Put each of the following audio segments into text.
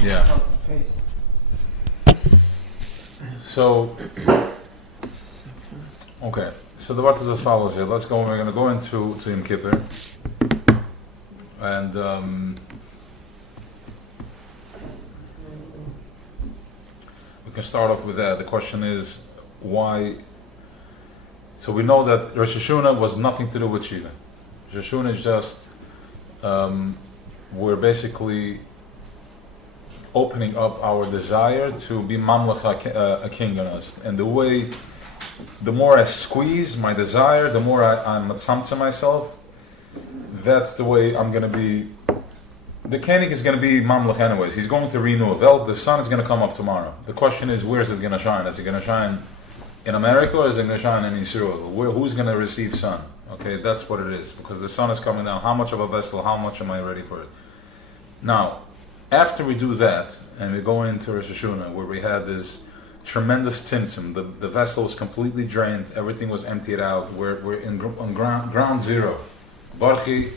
Yeah. So, okay. So the what is as follows here. Let's go. We're going to go into Yom Kippur, and we can start off with that. The question is why. So we know that Rosh Hashanah was nothing to do with Shiva. Rosh Hashanah is just we're basically opening up our desire to be mamlech, a king on us, and the more I squeeze my desire, the more I'm matzamtzeh myself. That's the way I'm going to be. The Kohen is going to be mamlech anyways. He's going to renew. The sun is going to come up tomorrow. The question is, where is it going to shine? Is it going to shine in America, or is it going to shine in Israel? Who's going to receive sun? Okay, that's what it is. Because the sun is coming down. How much of a vessel? How much am I ready for it? Now, after we do that, and we go into Rosh Hashanah, where we had this tremendous tzimtzum, the vessel was completely drained, everything was emptied out, we're on ground zero, barchi,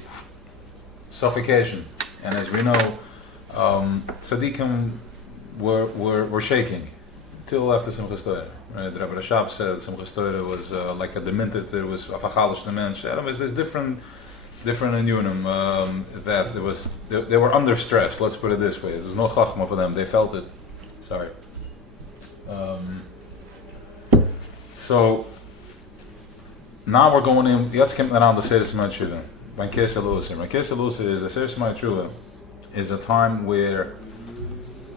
suffocation, and as we know, tzaddikim were shaking till after Simchas Torah. Right? The Rebbe Rashab said Simchas Torah was like a demented, it was afachalish the mensch. There's different inyanim that they were under stress. Let's put it this way: there was no chachma for them. They felt it. Sorry. So now we're going in. Let's come around the Asere Shema Tshuva. When Kesel User is the Asere Shema Tshuva is a time where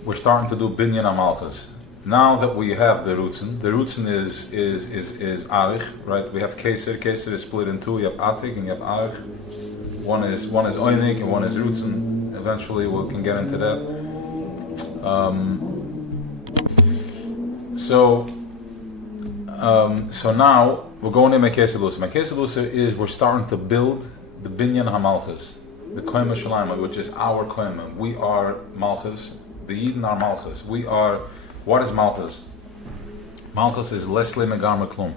we're starting to do binyan amalchus. Now that we have the Rutzen is Arich, right? We have Keser. Keser is split in two. You have Atik and you have Arich. One is Oinik and one is Rutzen. Eventually we can get into that. So now we're going to Mekesa Lusa. Mekesa Lusa is we're starting to build the Binyan HaMalchus, the Koyma Shalayma, which is our Koyma. We are Malchus. The Yidden are Malchus. We are. What is Malchus? Malchus is Leslie Megarma Klum.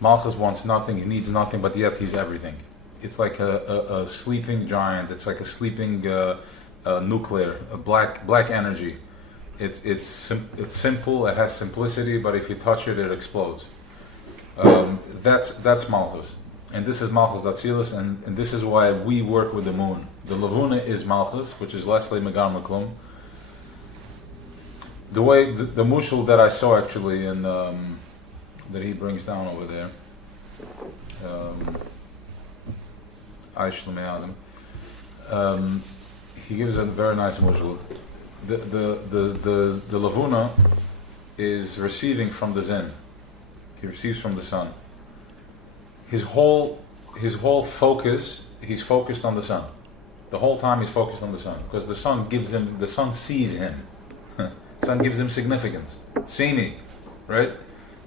Malchus wants nothing, he needs nothing, but yet he's everything. It's like a sleeping giant, it's like a sleeping nuclear, a black energy. It's simple, it has simplicity, but if you touch it, it explodes. That's Malchus. And this is Malchus Datzilus, and this is why we work with the moon. The Lavuna is Malchus, which is Leslie Megarma Klum. The way the mushal that I saw actually in that he brings down over there, he gives a very nice mushal. The lavuna is receiving from the zen. He receives from the sun. His whole focus, he's focused on the sun. The whole time he's focused on the sun because the sun sees him. Sun gives him significance. See me, right?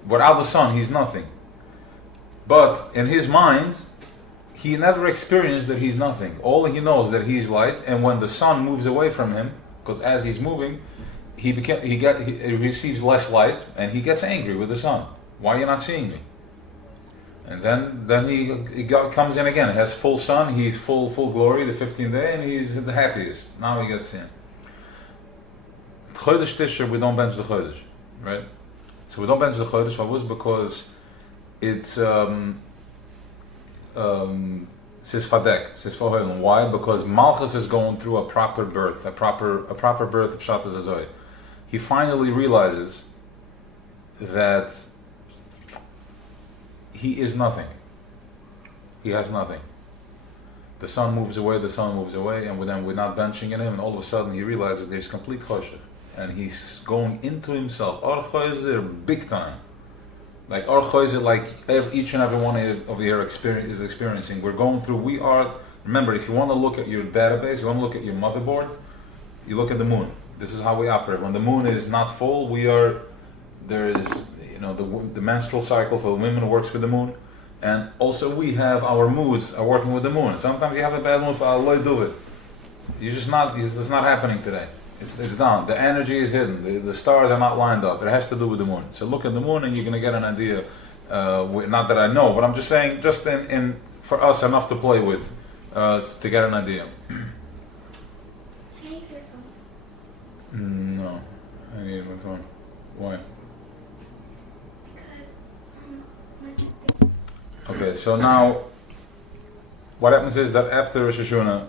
Without the sun, he's nothing. But in his mind, he never experienced that he's nothing. All he knows that he's light, and when the sun moves away from him, because as he's moving, he receives less light, and he gets angry with the sun. Why are you not seeing me? And then he comes in again. He has full sun. He's full glory, the 15th day, and he's the happiest. Now he gets in. Chodesh Tisha, we don't bench the Chodesh, right? So we don't bench the Chodesh, because it's Sisfadek, Sisfahoylim. Why? Because Malchus is going through a proper birth, a proper birth of Pshat Zazoy. He finally realizes that he is nothing. He has nothing. The sun moves away, and then we're not benching in him, and all of a sudden he realizes there's complete choshech. And he's going into himself. Or Choyzer big time. Like Or Choyzer, like each and every one of you is experiencing. We're going through, remember, if you want to look at your database, you want to look at your motherboard, you look at the moon. This is how we operate. When the moon is not full, there is, the menstrual cycle for the women works with the moon. And also we have our moods are working with the moon. Sometimes you have a bad mood for Allah, do it. It's not happening today. It's down. The energy is hidden. The stars are not lined up. It has to do with the moon. So look at the moon and you're going to get an idea. Not that I know, but I'm just saying, just in for us, enough to play with, to get an idea. No. I need my phone. Why? Okay, so now what happens is that after Rosh Hashanah,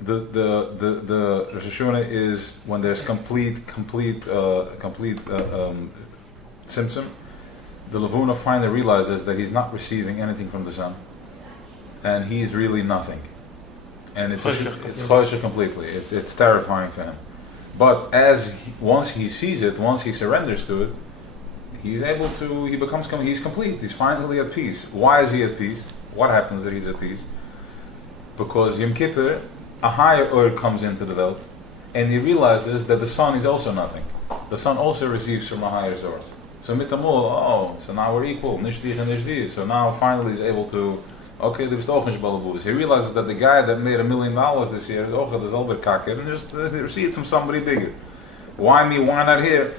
the Rosh Hashanah is when there's complete symptom. The Levuna finally realizes that he's not receiving anything from the sun, and he's really nothing, and it's choshev completely. It's terrifying for him. But once he sees it, once he surrenders to it, he's complete. He's finally at peace. Why is he at peace? What happens that he's at peace? Because Yom Kippur, a higher Or comes into the world, and he realizes that the sun is also nothing. The sun also receives from a higher source. So mitamul, so now we're equal, nishdich and nishdich. So now finally he's able to, okay, there was auch nicht balabus. He realizes that the guy that made $1 million this year, oh, that's all kacker, and just receive it from somebody bigger. Why me? Why not here?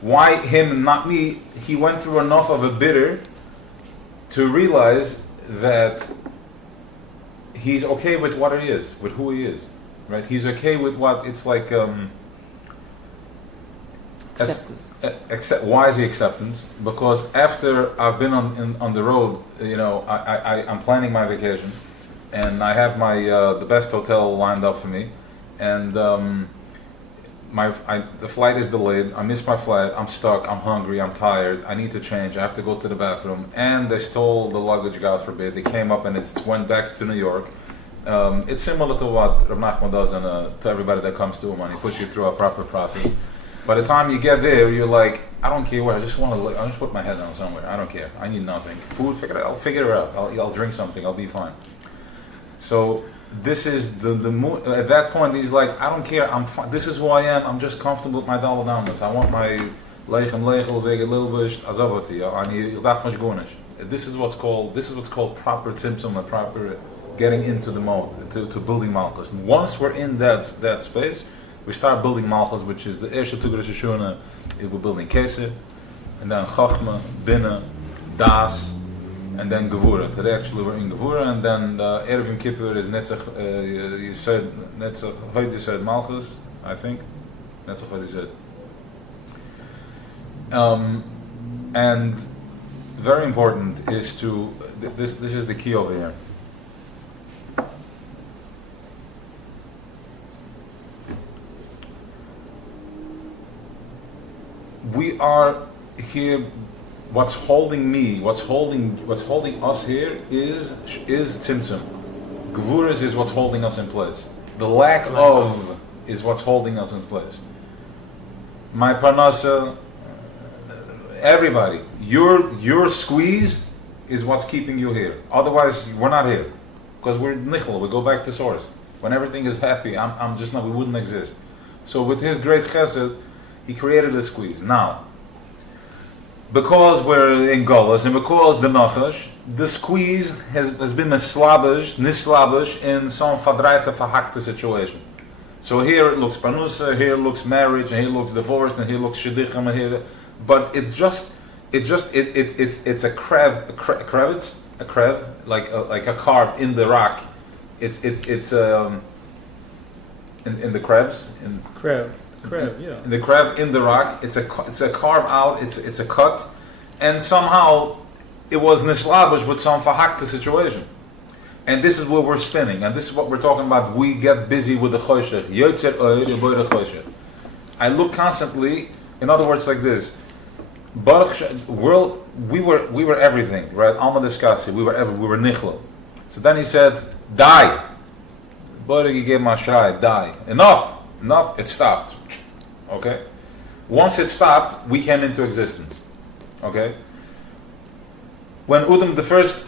Why him, not me? He went through enough of a bitter to realize that he's okay with what he is, with who he is, right? He's okay with what it's like. Acceptance. Why is he acceptance? Because after I've been on the road, I'm planning my vacation, and I have my the best hotel lined up for me, and the flight is delayed. I missed my flight. I'm stuck. I'm hungry. I'm tired. I need to change. I have to go to the bathroom, and they stole the luggage. God forbid. They came up and it went back to New York. It's similar to what Rav Nachman does to everybody that comes to him, and he puts you through a proper process. By the time you get there, you're like, I don't care where. I just put my head down somewhere. I don't care. I need nothing. Food, I'll figure it out. I'll drink something. I'll be fine. So this is the at that point he's like, I don't care. I'm fine. This is who I am. I'm just comfortable with my dollar numbers. I want my leichem leichel wegen lilbush azavoti. I need that much gonish. This is what's called proper tzimtzum and proper getting into the mode to building malchus. And once we're in that space, we start building malchus, which is the Ershe Tug Rosh Hashanah. We're building Kesed, and then Chachma, Bina, Das, and then Gevura. Today actually we're in Gevura, and then Erev Yom Kippur is Netzach. You said Netzach. Heute you said Malchus, I think. Netzach what you said. And very important is to this is the key over here. We are here. What's holding us here is tzimtzum. Gevuras is what's holding us in place. The lack of is what's holding us in place. My parnasa, everybody, your squeeze is what's keeping you here. Otherwise, we're not here because we're nichel. We go back to source. When everything is happy, I'm just not. We wouldn't exist. So with His great chesed, He created a squeeze. Now, because we're in Golas and because the squeeze has been nislabish in some fadreite verhackte situation. So here it looks panusa, here it looks marriage, and here it looks divorce, and here it looks shidduchim, and here. But it's a crevice, like a carve in the rock. It's in the crevice in. Yeah. In the crab in the rock, it's a carve out, it's a cut, and somehow it was nislabish with some verhackte situation. And this is where we're spinning, and this is what we're talking about. We get busy with the choshech. Yotzer oir yeboy choshech. I look constantly. In other words, like this. We were everything, right? Alma Diskasi, we were nichlo. So then he said, die. Boy, gave my shy, die. Enough. It stopped. Okay? Once it stopped, we came into existence. Okay? When Udam, the first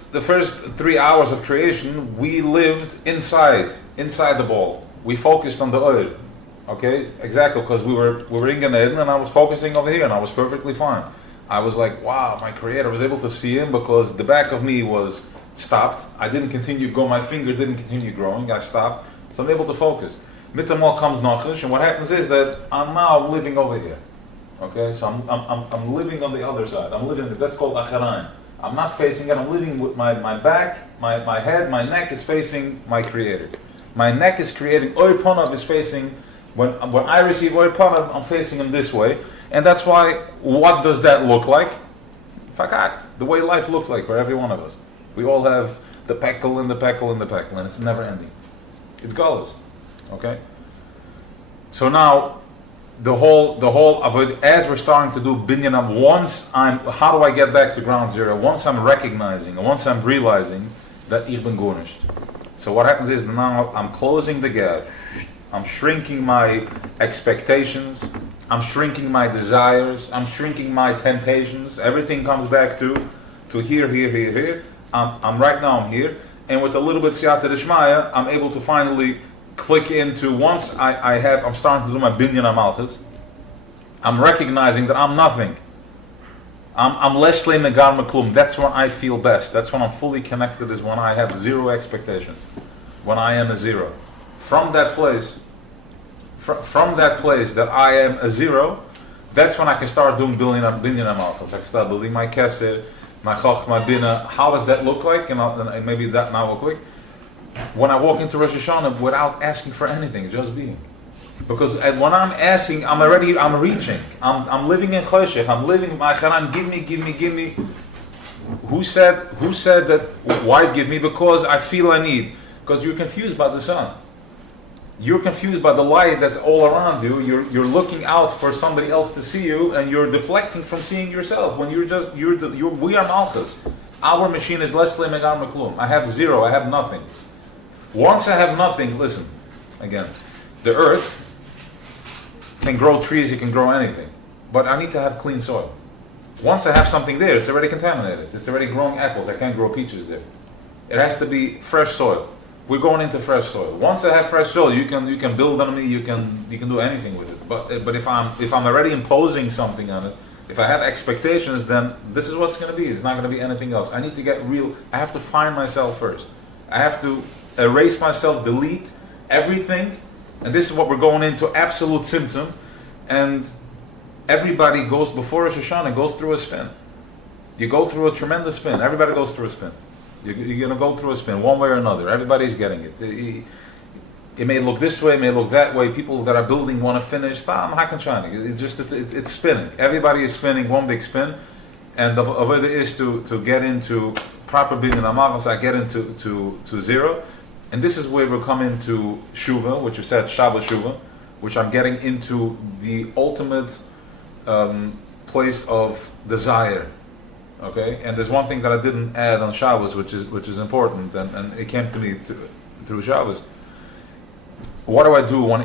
3 hours of creation, we lived inside the ball. We focused on the oil. Okay? Exactly, because we were in Gan Eden and I was focusing over here and I was perfectly fine. I was like, wow, my creator was able to see him because the back of me was stopped. I didn't continue going, my finger didn't continue growing. I stopped. So I'm able to focus. Mitamal comes Nachash, and what happens is that I'm now living over here. Okay, so I'm living on the other side. That's called Acharayim. I'm not facing it. I'm living with my back, my head, my neck is facing my Creator. My neck is creating. Oir Ponav is facing When I receive Oir Panav, I'm facing him this way. And that's why, what does that look like? Fakat, the way life looks like for every one of us. We all have the pekel and the pekel and the pekel, and it's never ending. It's galus. Okay? So now, the whole of it, as we're starting to do binyanam, how do I get back to ground zero? Once I'm recognizing, once I'm realizing that ich bin garnished. So what happens is now I'm closing the gap, I'm shrinking my expectations, I'm shrinking my desires, I'm shrinking my temptations, everything comes back to here. I'm right now I'm here, and with a little bit siyata d'shmaya, I'm able to finally click into, once I'm starting to do my binyan amalchus, I'm recognizing that I'm nothing. I'm lesle megar meklum. That's when I feel best. That's when I'm fully connected, is when I have zero expectations. When I am a zero. From that place that I am a zero, that's when I can start doing binyan amalchus. I can start building my keser, my choch, my bina. How does that look like? And maybe that now will click. When I walk into Rosh Hashanah without asking for anything, just being. Because when I'm asking, I'm reaching. I'm living in Choshech. I'm living my Charan. Give me. Who said that? Why give me? Because I feel I need. Because you're confused by the sun. You're confused by the light that's all around you. You're looking out for somebody else to see you, and you're deflecting from seeing yourself. When we are Malchus. Our machine is lesle megar meklum. I have zero. I have nothing. Once I have nothing, listen, again, the earth can grow trees, it can grow anything, but I need to have clean soil. Once I have something there, it's already contaminated. It's already growing apples. I can't grow peaches there. It has to be fresh soil. We're going into fresh soil. Once I have fresh soil, you can build on me. You can do anything with it. But if I'm already imposing something on it, if I have expectations, then this is what's going to be. It's not going to be anything else. I need to get real. I have to find myself first. I have to erase myself, delete everything, and this is what we're going into, absolute symptom. And everybody goes before Rosh Hashanah, goes through a spin. You go through a tremendous spin. Everybody goes through a spin. You're going to go through a spin one way or another. Everybody's getting it. It may look this way, it may look that way. People that are building want to finish. It's spinning. Everybody is spinning one big spin, and the avodah is to get into proper binyan amalchus. I get into zero. And this is where we're coming to Shuvah, which you said, Shabbat Shuvah, which I'm getting into the ultimate place of desire. Okay? And there's one thing that I didn't add on Shabbos, which is important, and it came to me through Shabbos. What do I do when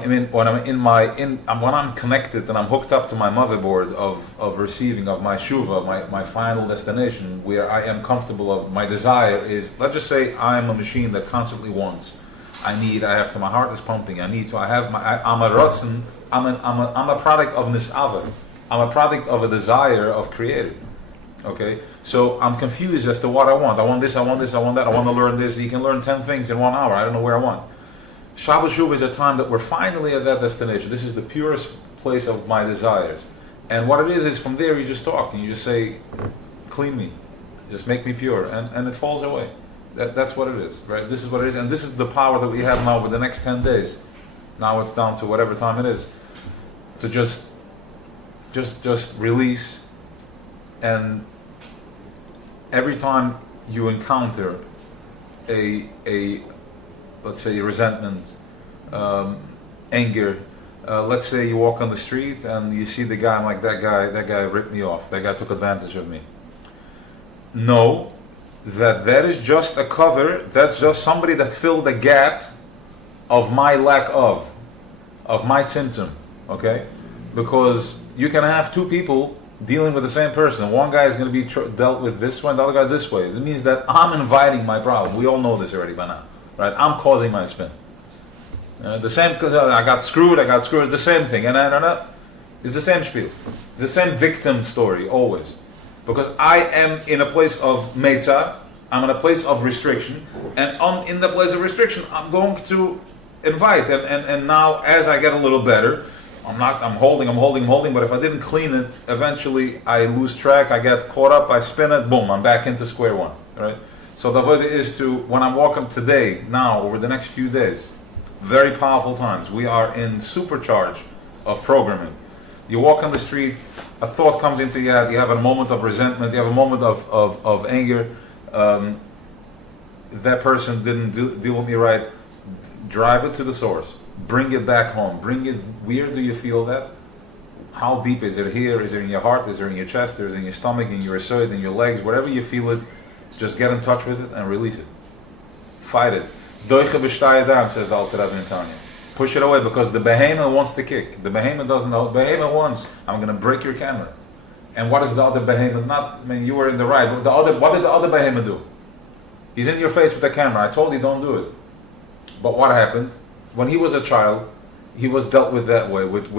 I'm connected and I'm hooked up to my motherboard of receiving of my Shuvah, my final destination, where I am comfortable of my desire is, let's just say I am a machine that constantly wants. My heart is pumping. I'm a rotzen. I'm a product of nisava. I'm a product of a desire of creating. Okay, so I'm confused as to what I want. I want this. I want that. I want to learn this. You can learn 10 things in 1 hour. I don't know where I want. Shabbat Shuvah is a time that we're finally at that destination. This is the purest place of my desires. And what it is from there you just talk and you just say, clean me, just make me pure, and it falls away. That's what it is, right? This is what it is, and this is the power that we have now over the next 10 days. Now it's down to whatever time it is, to just release. And every time you encounter a let's say resentment, anger. Let's say you walk on the street and you see the guy, I'm like, that guy ripped me off. That guy took advantage of me. Know that is just a cover. That's just somebody that filled the gap of my lack of my symptom. Okay, because you can have two people dealing with the same person. One guy is going to be dealt with this way, the other guy this way. It means that I'm inviting my problem. We all know this already by now. Right, I'm causing my spin. The same. I got screwed. It's the same thing, and it's the same spiel. It's the same victim story always, because I am in a place of meitzah. I'm in a place of restriction, and in the place of restriction, I'm going to invite. And now, as I get a little better, I'm holding. But if I didn't clean it, eventually I lose track. I get caught up. I spin it. Boom! I'm back into square one. Right. So the avodah is to, when I'm walking today, now, over the next few days, very powerful times. We are in supercharge of programming. You walk on the street, a thought comes into your head, you have a moment of resentment, you have a moment of anger. That person didn't deal with me right. Drive it to the source. Bring it back home. Bring it. Where do you feel that? How deep is it here? Is it in your heart? Is it in your chest? Is it in your stomach? In your side? In your legs? Wherever you feel it, just get in touch with it and release it. Fight it. Doiche b'shtaya dam, says the Alter Rebbe in Tanya. Push it away because the behemoth wants to kick. The behemoth doesn't know. The behemoth wants, I'm going to break your camera. And what is the other behemoth? You were in the right. What did the other behemoth do? He's in your face with the camera. I told you don't do it. But what happened? When he was a child, he was dealt with that way, with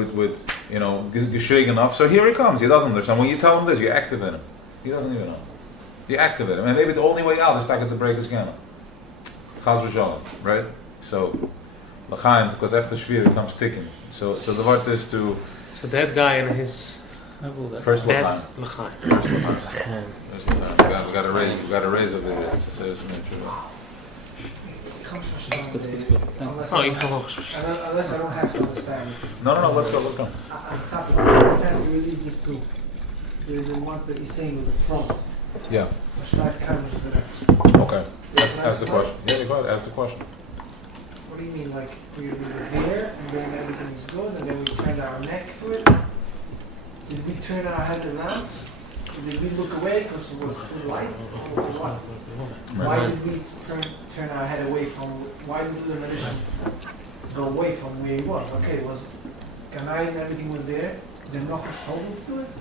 geschrig enough. So here he comes. He doesn't understand. When you tell him this, you activate him. He doesn't even know. You activate him. And maybe the only way out is to break his camera. Chaz v'shalom, right? So, l'chaim, because after Shvir it comes ticking. So the word is to... So that guy and his... First l'chaim. That's l'chaim. First l'chaim. We got to raise a bit. It's a It's good. Oh, you can Unless I don't have to understand. No, let's go. I'm happy. I just have to release these two. The one that he's saying with the front. Yeah. Okay. Ask the question. Yeah, go ahead. Ask the question. What do you mean? Like we were there and then everything's good and then we turned our neck to it? Did we turn our head around? Did we look away because it was too light or what? Why did we turn our head away from, why did the magician go away from where he was? Okay, it was Ganai and everything was there, then Nochash told him to do it?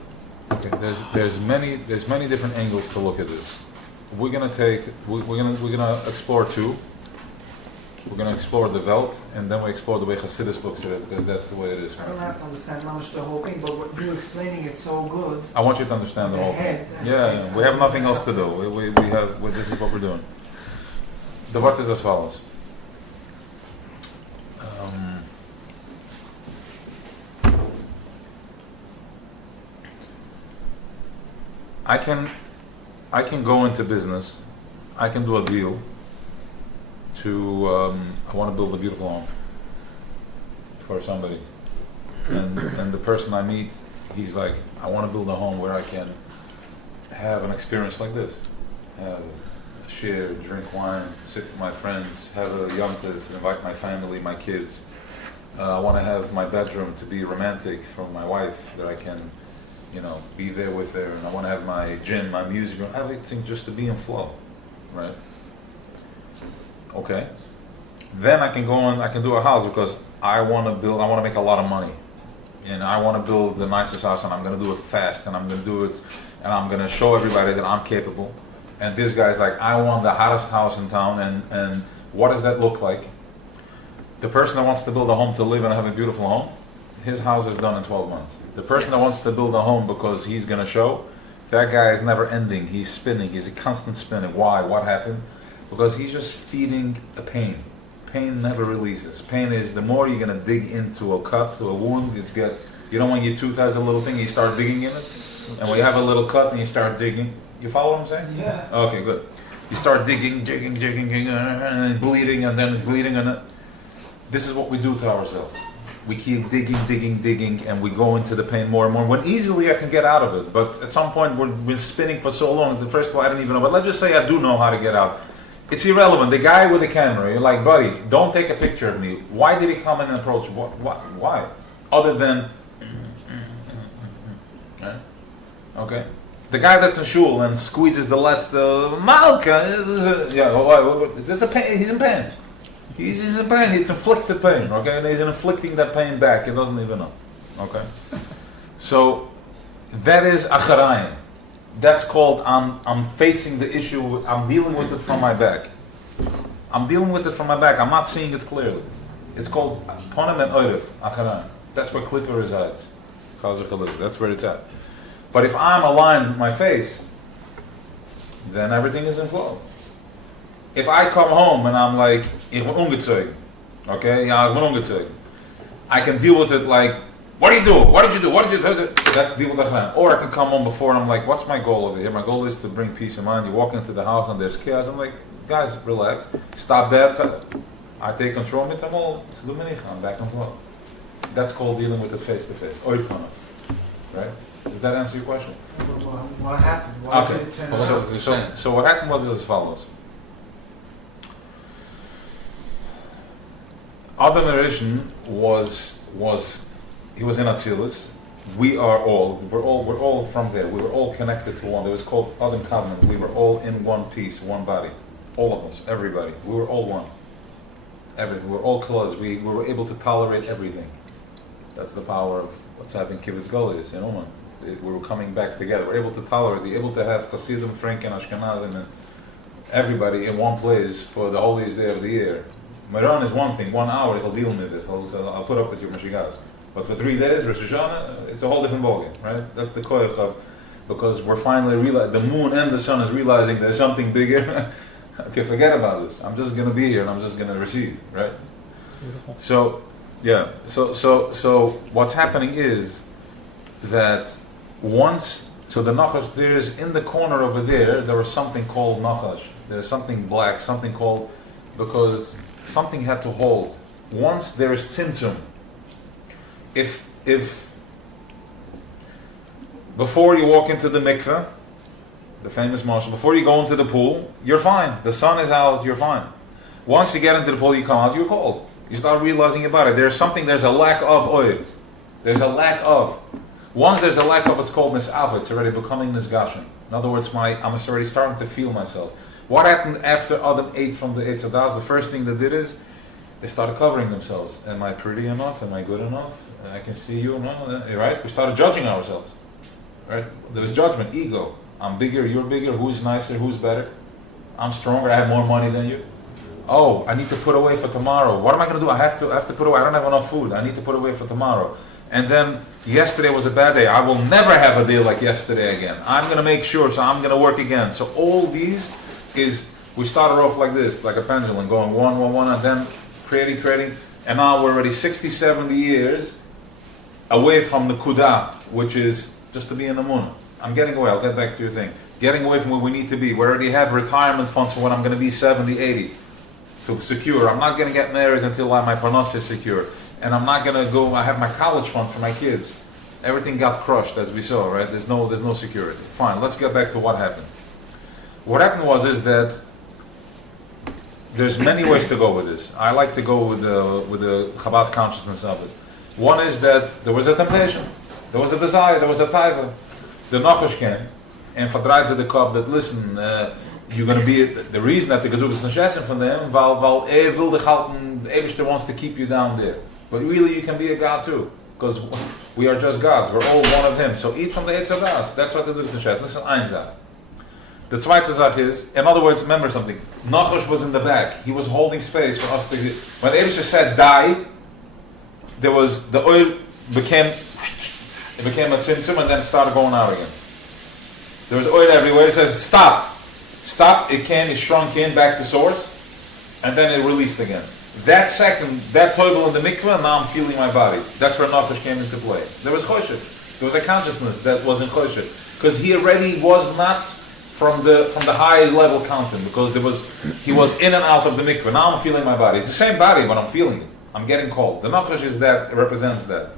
Okay, there's many different angles to look at this. We're gonna explore two. We're gonna explore the Welt, and then we explore the way Chassidus looks at it, because that's the way it is. I don't have to understand much the whole thing, but what you're explaining it so good. I want you to understand the whole thing. Yeah, we have nothing else to do. This is what we're doing. The word is as follows. I can go into business. I can do a deal. I want to build a beautiful home for somebody, and the person I meet, he's like, I want to build a home where I can have an experience like this, share, drink wine, sit with my friends, have a yom tov, invite my family, my kids. I want to have my bedroom to be romantic for my wife, that I can, be there with her, and I want to have my gym, my music room, everything just to be in flow, right? Okay. Then I can go on, I can do a house because I want to make a lot of money. And I want to build the nicest house, and I'm going to do it fast, and I'm going to do it, and I'm going to show everybody that I'm capable. And this guy's like, I want the hottest house in town, and what does that look like? The person that wants to build a home to live and have a beautiful home, his house is done in 12 months. The person that wants to build a home because he's going to show, that guy is never ending. He's spinning. He's a constant spinning. Why? What happened? Because he's just feeding a pain. Pain never releases. Pain is, the more you're going to dig into a cut, to a wound, when your tooth has a little thing, you start digging in it? And when you have a little cut and you start digging, you follow what I'm saying? Yeah. Okay, good. You start digging, and then bleeding, and then bleeding, and then... This is what we do to ourselves. We keep digging, and we go into the pain more and more. When easily I can get out of it, but at some point we're spinning for so long. First of all, I don't even know, but let's just say I do know how to get out. It's irrelevant. The guy with the camera, you're like, buddy, don't take a picture of me. Why did he come and approach? Why? Other than, okay. The guy that's in shul and squeezes the last malka. There's a pain. He's in pain. He's in pain. It's inflicted pain. Okay, and he's inflicting that pain back. He doesn't even know. Okay. So that is acharayim. That's called I'm facing the issue. I'm dealing with it from my back. I'm not seeing it clearly. It's called ponim and oirif, acharayim. That's where klippa resides. That's where it's at. But if I'm aligned with my face, then everything is in flow. If I come home and I'm like, ich bin ungezogen, okay? Ja, ich bin ungezogen. I can deal with it like, what do you do? What did you do? What did you do? That deal with that. Or I can come home before and I'm like, what's my goal over here? My goal is to bring peace of mind. You walk into the house and there's chaos. I'm like, guys, relax. Stop that. I take control with them all. I'm back on flow. That's called dealing with it face to face. Oikana. Right? Does that answer your question? What happened? Why Okay. did it turn out? So what happened was as follows. Adam Erishan was he was in Atzilus. We're all from there. We were all connected to one. It was called Adam Covenant. We were all in one piece, one body. All of us, everybody. We were all one. Everything. We were all close. We were able to tolerate everything. That's the power of what's happening in Kibbutz Goliath, you know. We were coming back together. We're able to tolerate. We're able to have Hasidim, Frank, and Ashkenazim, and everybody in one place for the holiest day of the year. Meron is one thing. 1 hour, he'll deal with it. I'll put up with your Mashigas. But for 3 days, Rosh Hashanah, it's a whole different ballgame, right? That's the koyach of, because we're finally realizing, the moon and the sun is realizing there's something bigger. Okay, forget about this. I'm just going to be here and I'm just going to receive, right? Beautiful. So, yeah. So what's happening is that so the Nachash, there's in the corner over there was something called Nachash. There's something black, something called, because something had to hold. Once there is Tzimtzum, if before you walk into the mikveh, the famous Moshe, before you go into the pool, you're fine. The sun is out, you're fine. Once you get into the pool, you come out, you're cold. You start realizing about it. There's a lack of oil. There's a lack of. Once there's a lack of, it's called nis'ava. It's already becoming nisgashin. In other words, I'm already starting to feel myself. What happened after Adam ate from the Eitz Hadas? The first thing they did is, they started covering themselves. Am I pretty enough? Am I good enough? I can see you. No, right? We started judging ourselves. Right? There was judgment, ego. I'm bigger, you're bigger, who's nicer, who's better? I'm stronger, I have more money than you. Oh, I need to put away for tomorrow. What am I going to do? I have to put away. I don't have enough food. I need to put away for tomorrow. And then yesterday was a bad day. I will never have a day like yesterday again. I'm going to make sure, so I'm going to work again. So all these we started off like this, like a pendulum, going one, and then creating. And now we're already 60, 70 years away from the kudah, which is just to be in the moon. I'm getting away. I'll get back to your thing. Getting away from where we need to be. We already have retirement funds for when I'm going to be 70, 80 to secure. I'm not going to get married until my parnas is secure. And I'm not going to go, I have my college fund for my kids. Everything got crushed, as we saw, right? There's no security. Fine, let's get back to what happened. What happened is that there's many ways to go with this. I like to go with the Chabad consciousness of it. One is that there was a temptation. There was a desire. There was a taiva. The Nachash came and verdraaide the cup that, listen, you're going to be, the reason that the Gezug is Neshesim from them, weil wilde halten, the Eibishter wants to keep you down there. But really you can be a God too, because we are just gods, we're all one of Him. So eat from the Eitz Hadas, that's what the Gezug is Neshesim. This is ein Zach. The zweite Zach is, in other words, remember something, Nachash was in the back, he was holding space for us to, when the Eibishter said die, there was, the oil became a tzimtzum and then it started going out again. There was oil everywhere. It says stop. It shrunk in back to source, and then it released again. That second, that toivel in the mikveh, now I'm feeling my body. That's where Nachash came into play. There was choshet. There was a consciousness that was in choshet, because he already was not from the high level counting, because he was in and out of the mikveh. Now I'm feeling my body. It's the same body, but I'm feeling it. I'm getting cold. The Nachash is that, it represents that.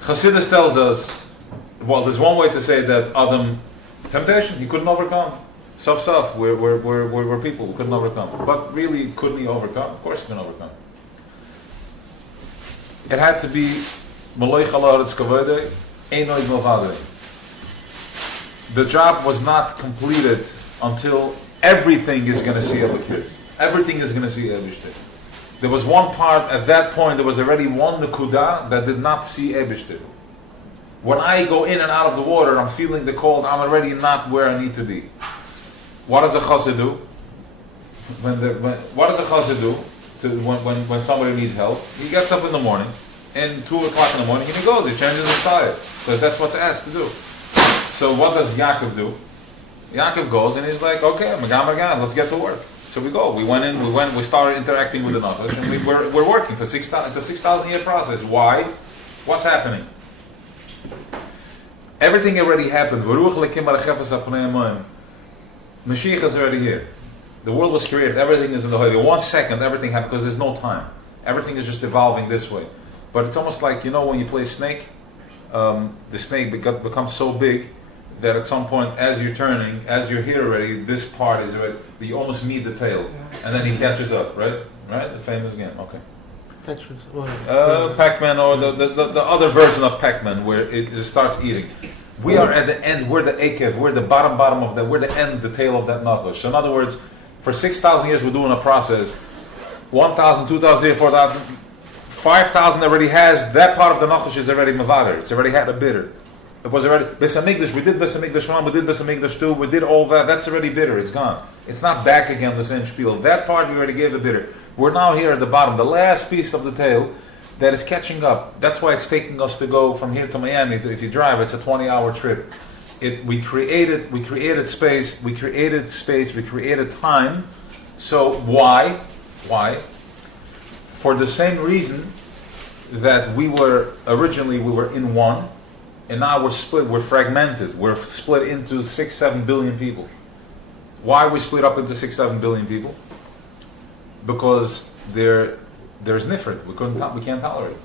Chassidus tells us, well, there's one way to say that Adam, temptation, he couldn't overcome. Saf, we're people, we couldn't overcome. But really, couldn't he overcome? Of course he couldn't overcome. It had to be Malay Chalaretz Kavode, Einoi Milvadei. The job was not completed until everything is going to see Elikis. Everything is going to see Eibishter. There was one part, at that point, there was already one Nekuda that did not see Eibishter. When I go in and out of the water, I'm feeling the cold, I'm already not where I need to be. What does a chassid do? What does a chassid do when somebody needs help? He gets up in the morning, and 2 o'clock in the morning, he goes, he changes his tire. Because that's what's asked to do. So what does Yaakov do? Yaakov goes and he's like, okay, Magam, let's get to work. So we go. We started interacting with the Nachash, and we're working for 6,000. It's a 6,000 year process. Why? What's happening? Everything already happened. Mashiach is already here. The world was created, everything is in the holy. 1 second, everything happened because there's no time. Everything is just evolving this way. But it's almost like, when you play Snake, the snake becomes so big that at some point, as you're turning, as you're here already, this part is already, you almost meet the tail. And then he catches up, right? Right? The famous game, okay. Pac-Man, or the other version of Pac-Man, where it just starts eating. We are at the end, we're the Akev, we're the bottom of that, we're the end, the tail of that Nachash. So in other words, for 6,000 years we're doing a process, 1,000, 2,000, 3,000, 4,000, 5,000 already has, that part of the Nachash is already Mavader, it's already had a bitter. It was already, Besamikdash, we did Besamikdash 1, we did Besamikdash 2, we did all that, that's already bitter, it's gone. It's not back again, the same spiel. That part we already gave the bitter. We're now here at the bottom, the last piece of the tail that is catching up. That's why it's taking us to go from here to Miami. If you drive, it's a 20-hour trip. We created space, we created time. So why? For the same reason that we were in one, and now we're split, we're fragmented, we're split into 6-7 billion people. Why are we split up into 6-7 billion people? Because there's nifrit. We can't tolerate.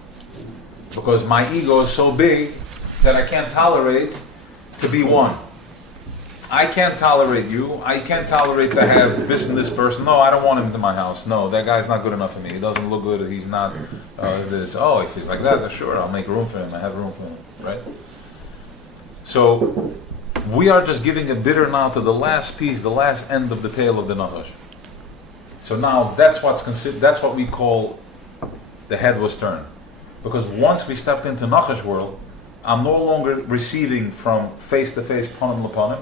Because my ego is so big that I can't tolerate to be one. I can't tolerate you. I can't tolerate to have this and this person. No, I don't want him in my house. No, that guy's not good enough for me. He doesn't look good. He's not this. Oh, if he's like that, then sure, I'll make room for him. I have room for him, right? So we are just giving a bitter now to the last piece, the last end of the tail of the Nachash. So now that's what we call the head was turned. Because once we stepped into Nachash world, I'm no longer receiving from face to face panim lepanim.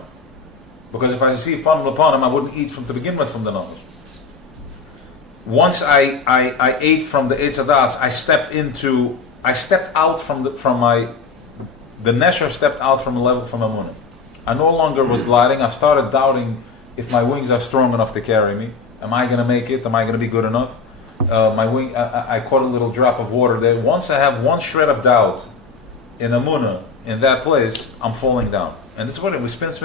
Because if I receive panim lepanim, I wouldn't eat from to begin with from the Nachash. Once I ate from the Eitz Hadas, I stepped out the Nesher stepped out from a level from Amunah. I no longer was gliding. I started doubting if my wings are strong enough to carry me. Am I going to make it? Am I going to be good enough? I caught a little drop of water there. Once I have one shred of doubt in Amunah, in that place, I'm falling down. And this is what we spin. It's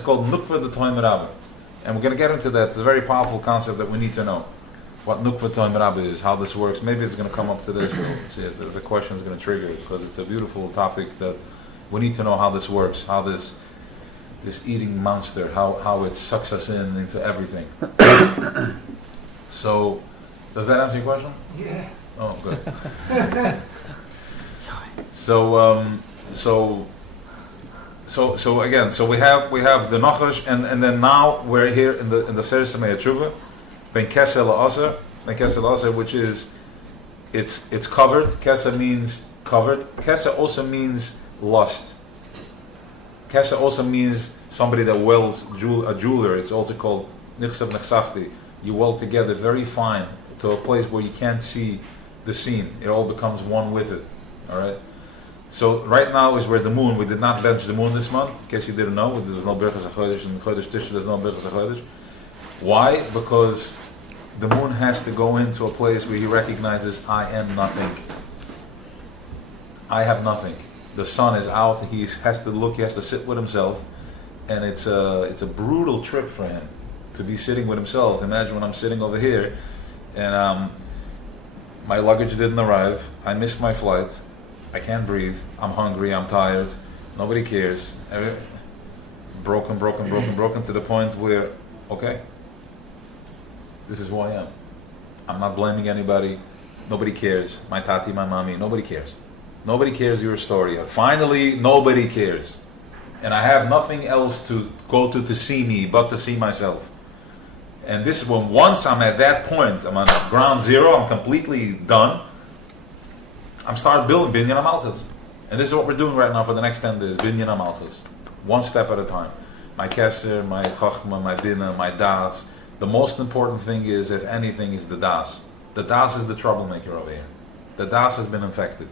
called Nukva the Toim Rabbi. And we're going to get into that. It's a very powerful concept that we need to know. What Nukva Toim Rabbi is, how this works. Maybe it's going to come up today, so see if the question is going to trigger it, because it's a beautiful topic that we need to know how this works, how this eating monster, how it sucks us into everything. So, does that answer your question? Yeah. Oh, good. So again, we have the Nachash, and then now we're here in the Seres Samei Tshuva, Ben Kesel Aser, which is it's covered. Kesel means covered. Kesel also means lust. Kesel also means somebody that welds a jeweler. It's also called Nichsav Nechsafti. You weld together very fine to a place where you can't see the scene. It all becomes one with it. All right. So right now is where the moon. We did not bench the moon this month. In case you didn't know, there's no Birchas HaChodesh, and Chodesh Tishrei there's no Birchas HaChodesh. Why? Because the moon has to go into a place where he recognizes, I am nothing. I have nothing. The sun is out. He has to look. He has to sit with himself, and it's a brutal trip for him to be sitting with himself. Imagine when I'm sitting over here, and my luggage didn't arrive. I missed my flight. I can't breathe. I'm hungry. I'm tired. Nobody cares. Broken to the point where, okay, this is who I am. I'm not blaming anybody. Nobody cares. My tati, my mommy, nobody cares. Nobody cares your story. Finally, nobody cares. And I have nothing else to go to see me but to see myself. And this is when once I'm at that point, I'm on ground zero, I'm completely done. I'm starting building Binyan HaMalchus. And this is what we're doing right now for the next 10 days, Binyan HaMalchus. One step at a time. My Keser, my Chachma, my Dinah, my Das. The most important thing is, if anything, is the Das. The Das is the troublemaker over here. The Das has been infected.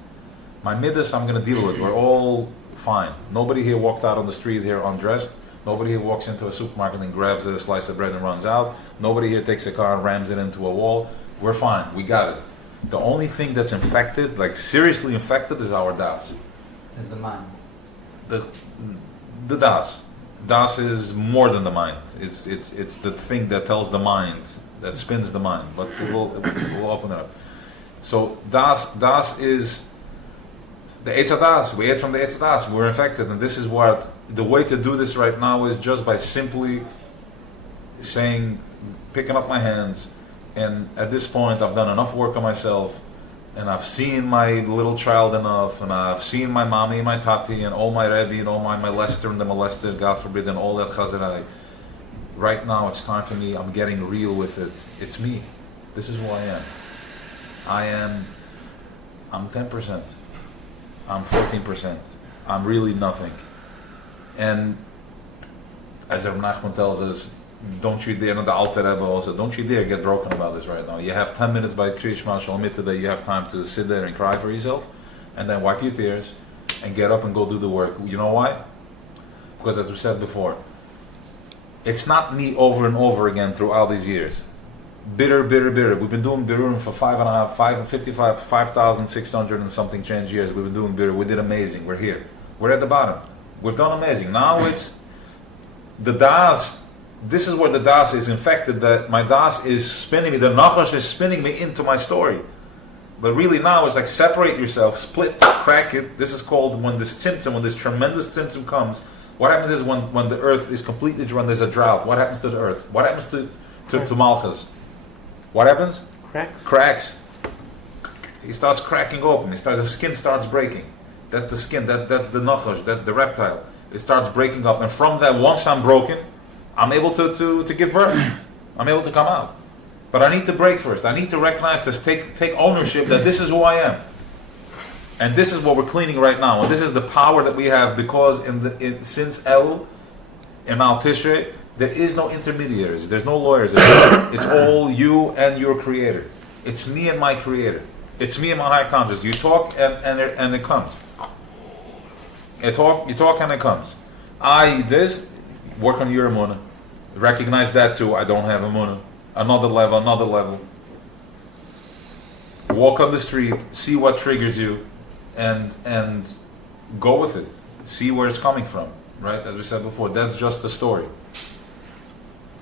My Midas I'm going to deal with. We're all fine. Nobody here walked out on the street here undressed. Nobody here walks into a supermarket and grabs a slice of bread and runs out. Nobody here takes a car and rams it into a wall. We're fine. We got it. The only thing that's infected, like seriously infected, is our Das. Is the mind. The Das. Das is more than the mind. It's the thing that tells the mind, that spins the mind. But we'll open it up. So das is the Eitz HaDas. We ate from the Eitz HaDas. We're infected, and this is what the way to do this right now is just by simply saying, picking up my hands. And at this point, I've done enough work on myself, and I've seen my little child enough, and I've seen my mommy, my tati, and all my Rebbe, and all my molester and the molested, God forbid, and all that chazarai. Right now, it's time for me. I'm getting real with it. It's me. This is who I am. I'm 10%. I'm 14%. I'm really nothing. And as Rav Nachman tells us, don't you dare, and the Alter Rebbe also, don't you dare get broken about this right now. You have 10 minutes by Kriya Shema Shalom today. You have time to sit there and cry for yourself, and then wipe your tears, and get up and go do the work. You know why? Because as we said before, it's not me over and over again through all these years. Bitter. We've been doing bitter for 5,600 and something change years. We've been doing bitter. We did amazing. We're here. We're at the bottom. We've done amazing. Now it's the das. This is where the das is infected. That my das is spinning me. The nachash is spinning me into my story. But really now it's like separate yourself, split, crack it. This is called when this tremendous symptom comes. What happens is when the earth is completely dry, there's a drought. What happens to the earth? What happens to Malchus? What happens? Cracks. He starts cracking open. The skin starts breaking. That's the skin. That's the nachash. That's the reptile. It starts breaking up, and from that, once I'm broken, I'm able to give birth. I'm able to come out. But I need to break first. I need to recognize this, take ownership that this is who I am. And this is what we're cleaning right now. And this is the power that we have because since El in Al Tishrei, there is no intermediaries. There's no lawyers. It's all you and your creator. It's me and my creator. It's me and my higher conscious. You talk and it comes. You talk and it comes. Work on your emunah. Recognize that too. I don't have emunah. Another level. Walk on the street, see what triggers you, and go with it. See where it's coming from. Right? As we said before, that's just the story.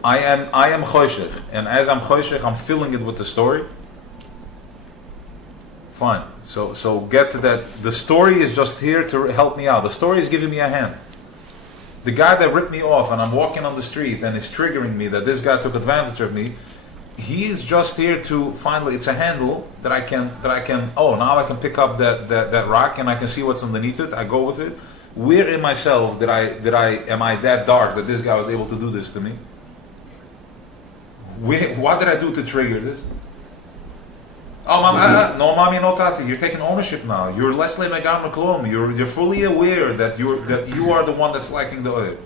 I am choshech, and as I'm choshech, I'm filling it with the story. Fine. So get to that. The story is just here to help me out. The story is giving me a hand. The guy that ripped me off, and I'm walking on the street, and it's triggering me that this guy took advantage of me. He is just here to finally. It's a handle that I can. Oh, now I can pick up that rock, and I can see what's underneath it. I go with it. Where in myself am I that dark that this guy was able to do this to me? What did I do to trigger this? Oh, no, mommy, no, tati. You're taking ownership now. You're Leslie McGarm. You're fully aware that you are the one that's lacking the oil,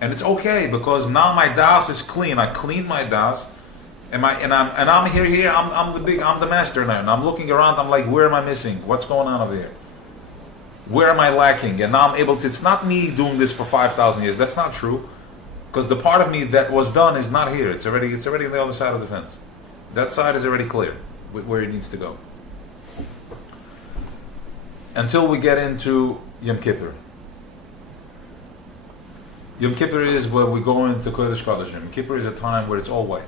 and it's okay because now my das is clean. I cleaned my das, and I'm here. I'm the master now, and I'm looking around. I'm like, where am I missing? What's going on over here? Where am I lacking? And now I'm able to. It's not me doing this for 5,000 years. That's not true. Because the part of me that was done is not here. It's already on the other side of the fence. That side is already clear with where it needs to go. Until we get into Yom Kippur. Yom Kippur is where we go into Kodesh Kodashim. Yom Kippur is a time where it's all white.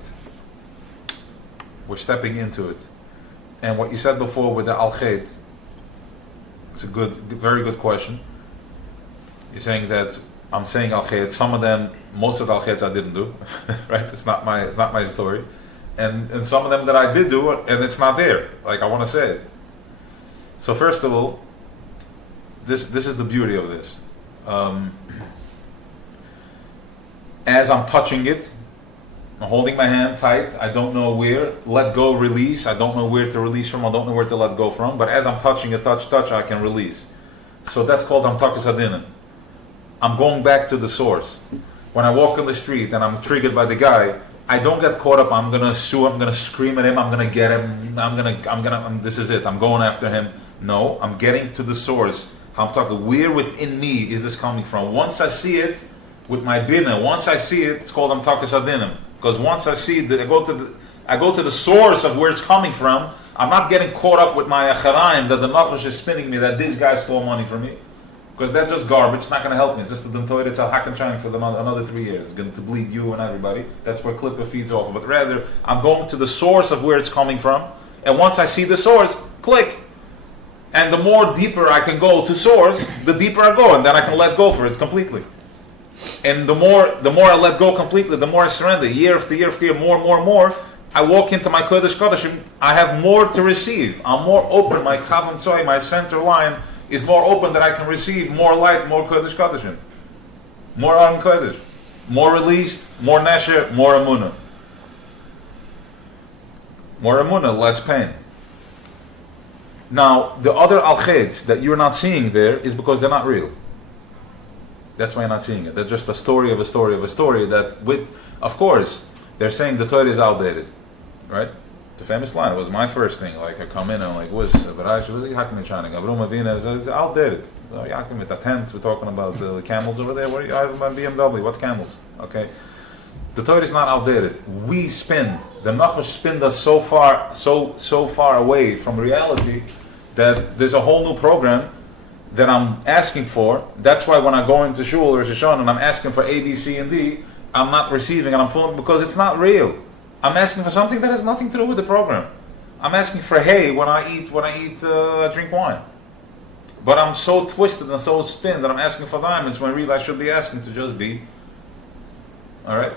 We're stepping into it. And what you said before with the Al-Chet, it's a very good question. You're saying that I'm saying Al-Chet, some of them, most of the Al-Chets I didn't do, right? It's not my story. And some of them that I did do, and it's not there. Like, I want to say it. So first of all, this is the beauty of this. As I'm touching it, I'm holding my hand tight. I don't know where. Let go, release. I don't know where to release from. I don't know where to let go from. But as I'm touching it, touch, I can release. So that's called Amtakas Adinim. I'm going back to the source. When I walk on the street and I'm triggered by the guy, I don't get caught up. I'm gonna sue him. I'm gonna scream at him. I'm gonna get him. This is it. I'm going after him. No, I'm getting to the source. I'm talking. Where within me is this coming from? Once I see it with my bina, once I see it, it's called Amtakas Adinim. Because once I see that, I go to the source of where it's coming from. I'm not getting caught up with my acharaim that the nachash is spinning me that this guy stole money from me. Because that's just garbage. It's not going to help me. It's just a dentoid. It's a hack and trying for another 3 years. It's going to bleed you and everybody. That's where Clipper feeds off of. But rather, I'm going to the source of where it's coming from. And once I see the source, click. And the more deeper I can go to source, the deeper I go. And then I can let go for it completely. And the more I let go completely, the more I surrender. Year after year after year, more and more and more. I walk into my Kodesh Kodeshim. I have more to receive. I'm more open. My Kavam Tzoy, my center line, is more open that I can receive more light, more Kodesh Kodeshim, more Aron Kodesh, more released, more Nesher, more Emunah. More Emunah, less pain. Now, the other Al-Kheds that you're not seeing there is because they're not real. That's why you're not seeing it. They're just a story of a story of a story that of course, they're saying the Torah is outdated, right? It's a famous line. It was my first thing. Like I come in and I'm like, what's Yakim Chaning? Avrum Avina is outdated. Yakim with the tent. We're talking about the camels over there. What do you have my BMW? What camels? Okay. The Torah is not outdated. We spin. The Nachash spinned us so far away from reality that there's a whole new program that I'm asking for. That's why when I go into Shul or Rosh Hashanah and I'm asking for A, B, C, and D, I'm not receiving and I'm falling because it's not real. I'm asking for something that has nothing to do with the program. I'm asking for hay when I drink wine. But I'm so twisted and so spin that I'm asking for diamonds when really I should be asking to just be. Alright?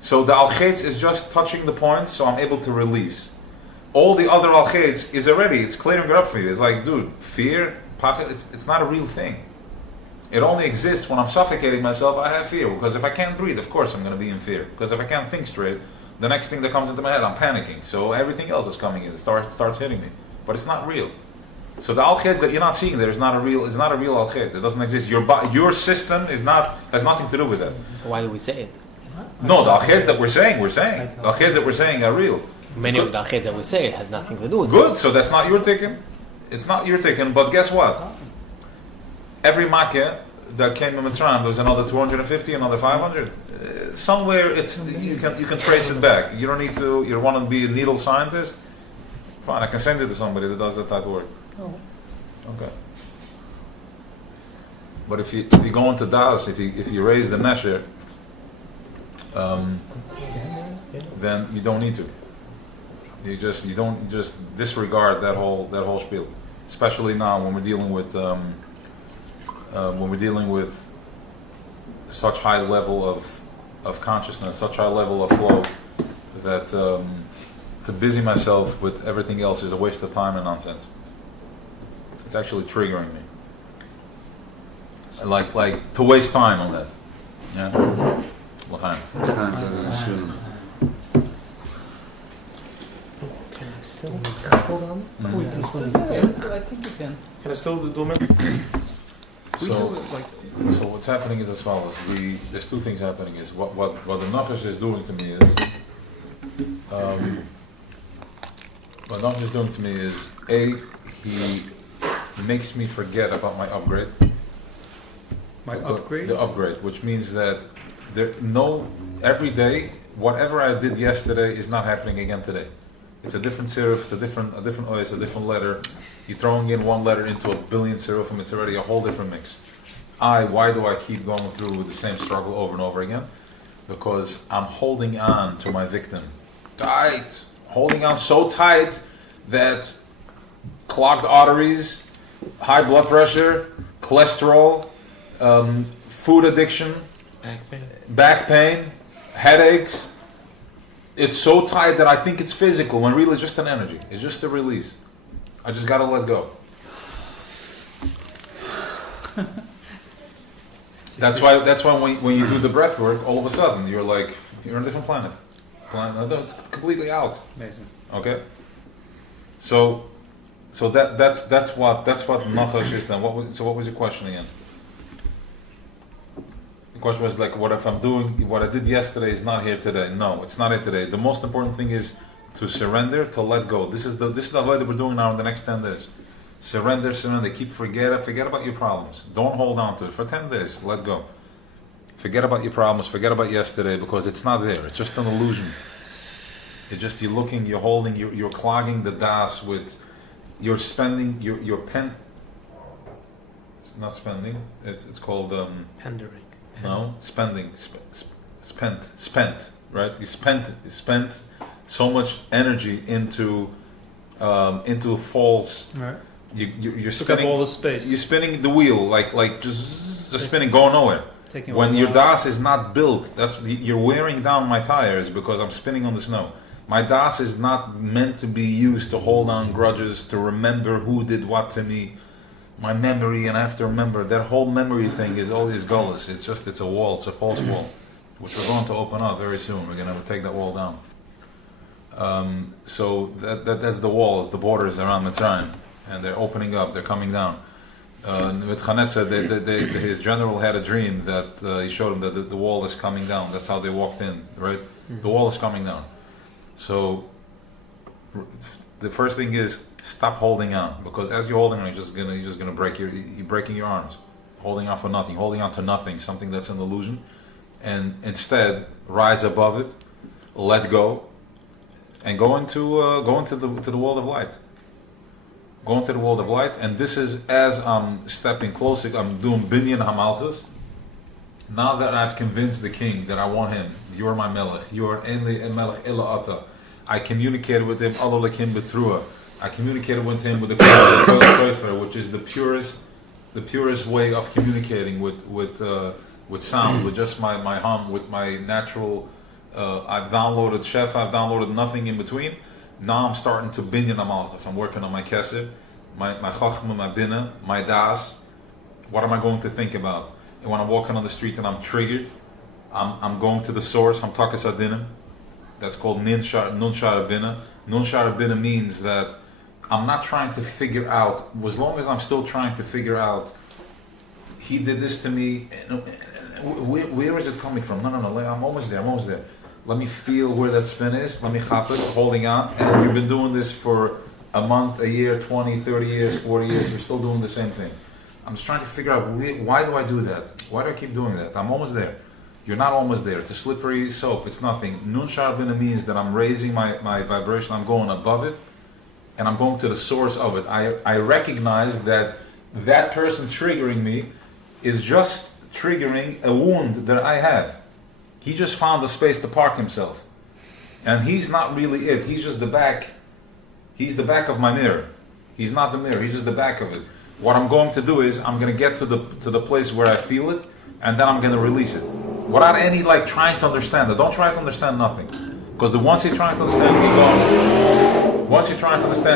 So the Al-Khetz is just touching the point so I'm able to release. All the other Al-Khetz is already, it's clearing it up for you. It's like, dude, fear, pachad, it's not a real thing. It only exists when I'm suffocating myself, I have fear. Because if I can't breathe, of course I'm going to be in fear. Because if I can't think straight, the next thing that comes into my head, I'm panicking. So everything else is coming in. It starts hitting me. But it's not real. So the Al-Khetz that you're not seeing there is not a real Al-Khetz. It doesn't exist. Your system has nothing to do with that. So why do we say it? No, the Al-Khetz that we're saying. The Al-Khetz that we're saying are real. Many of the Al-Khetz that we say it has nothing to do with it. Good, so that's not your tikkun. It's not your tikkun, but guess what? Every makkah that came in Mitzrayim, there was another 250, another 500. Somewhere you can trace it back. You don't need to. You want to be a needle scientist? Fine, I can send it to somebody that does that type of work. Oh. Okay. But if you go into Das, if you raise the Nesher, then you don't need to. You just disregard that whole spiel. Especially now when we're dealing with such high level of consciousness, such high level of flow, that to busy myself with everything else is a waste of time and nonsense. It's actually triggering me. Like to waste time on that. Yeah. L'chaim. It's time to assume. Hold on. We can still I think you can. Can I still do it? So what's happening is as follows. There's two things happening. Is what the Nachash is doing to me is what Nachash is doing to me is he makes me forget about my upgrade. The upgrade, which means that every day, whatever I did yesterday is not happening again today. It's a different serif, it's a different OS, a different letter. You're throwing in one letter into a billion serifim, it's already a whole different mix. Why do I keep going through with the same struggle over and over again? Because I'm holding on to my victim. Tight! Holding on so tight that clogged arteries, high blood pressure, cholesterol, food addiction, back pain, headaches. It's so tight that I think it's physical when really it's just an energy. It's just a release. I just gotta let go. That's why when you do the breath work, all of a sudden you're on a different planet. Completely out. Amazing. Okay? So that's what Nachash is then. What was your question again? The question was what if I'm doing what I did yesterday is not here today? No, it's not here today. The most important thing is to surrender, to let go. This is the way that we're doing now in the next 10 days. Surrender. Forget about your problems. Don't hold on to it for 10 days. Let go. Forget about your problems. Forget about yesterday because it's not there. It's just an illusion. It's just you're looking, you're holding, you're clogging the das with. You're spending your pen. not spending. It's called Pandering. no spending. Spent. Right? You spent so much energy into false. Right. You're Took up spinning. all the space. You're spinning the wheel like just spinning, going nowhere. Taking When all your the- das is not built, you're wearing down my tires because I'm spinning on the snow. My das is not meant to be used to hold on grudges, to remember who did what to me. My memory, and I have to remember that whole memory thing is always gullus. It's a wall, it's a false wall, which we're going to open up very soon. We're going to take that wall down. So that's the walls, the borders around Mitzrayim, and they're opening up, they're coming down. With Chanetza, his general had a dream that he showed him that the wall is coming down. That's how they walked in, right? Mm-hmm. The wall is coming down. So the first thing is stop holding on, because as you're holding on, you're just gonna you're breaking your arms, holding on for nothing, holding on to nothing, something that's an illusion, and instead rise above it, let go, and go into the world of light. Go into the world of light, and this is as I'm stepping closer. I'm doing binyan hamalchus. Now that I've convinced the king that I want him, you're my melech. You're enli melech ila ata. I communicated with him alolakim betrua. I communicated with him with the shofar, which is the purest way of communicating with sound, with just my hum, with my natural. I've downloaded Chef. I've downloaded nothing in between. Now I'm starting to binyan hamalchus. I'm working on my kesef, my chachma, my bina, my das. What am I going to think about? And when I'm walking on the street and I'm triggered, I'm going to the source. I'm takas adinim. That's called nun shara bina. Nun shara bina means that I'm not trying to figure out. As long as I'm still trying to figure out, he did this to me. Where is it coming from? No. I'm almost there. Let me feel where that spin is. Let me chop it, holding on. And we've been doing this for a month, a year, 20, 30 years, 40 years. We're still doing the same thing. I'm just trying to figure out why do I do that? Why do I keep doing that? I'm almost there. You're not almost there. It's a slippery slope. It's nothing. Nun shar bina means that I'm raising my vibration. I'm going above it, and I'm going to the source of it. I recognize that person triggering me is just triggering a wound that I have. He just found a space to park himself, and he's not really it. He's just the back. He's the back of my mirror. He's not the mirror. He's just the back of it. What I'm going to do is I'm going to get to the place where I feel it, and then I'm going to release it without any trying to understand it. Don't try to understand nothing, because once you're trying to understand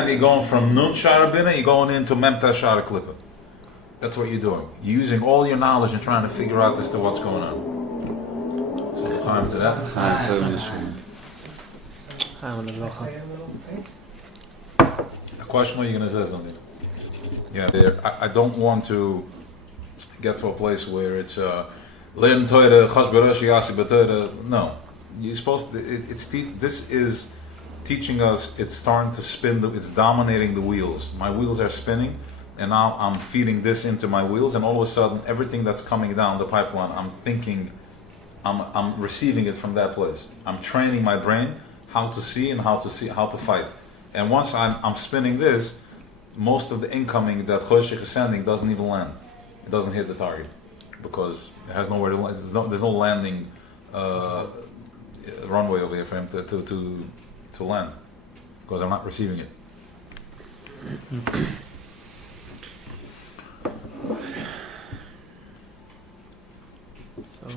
it, you're going from nun shara bina, you're going into memta shara klippa. That's what you're doing. You're using all your knowledge and trying to figure out as to what's going on. So time to that. Chaim Tov Chaim Can I Tov. say a little thing? A question, or you're going to say something? Yeah, I don't want to get to a place where it's learn Torah, chashberash, yasi b'Torah. No, you're supposed to. This is teaching us. It's starting to spin. It's dominating the wheels. My wheels are spinning, and now I'm feeding this into my wheels, and all of a sudden, everything that's coming down the pipeline, I'm thinking, I'm receiving it from that place. I'm training my brain how to see and how to fight. And once I'm spinning this, most of the incoming that Choshech is sending doesn't even land. It doesn't hit the target because it has nowhere to land. There's no landing runway over here for him to land because I'm not receiving it. So,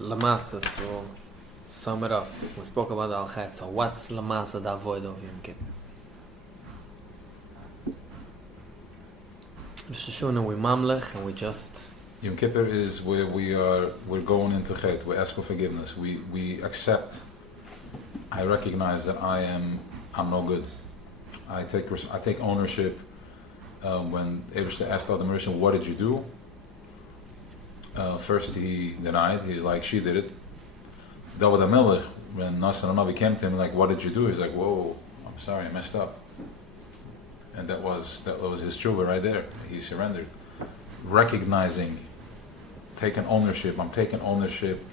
Lamasa, to sum it up, we spoke about Al Chet. So, what's Lamasa, the avoid of Yom Kippur? Rosh Hashanah, we mamlech, and we just. Yom Kippur is where we're going into Chet. We ask for forgiveness. We accept. I recognize that I'm no good. I take ownership. When Eberste asked Adam Rishon, what did you do? First he denied. He's like, she did it. David HaMelech, when Nassan HaNavi came to him, like, what did you do? He's like, whoa, I'm sorry, I messed up. And that was his tshuva right there. He surrendered. Recognizing, taking ownership. I'm taking ownership.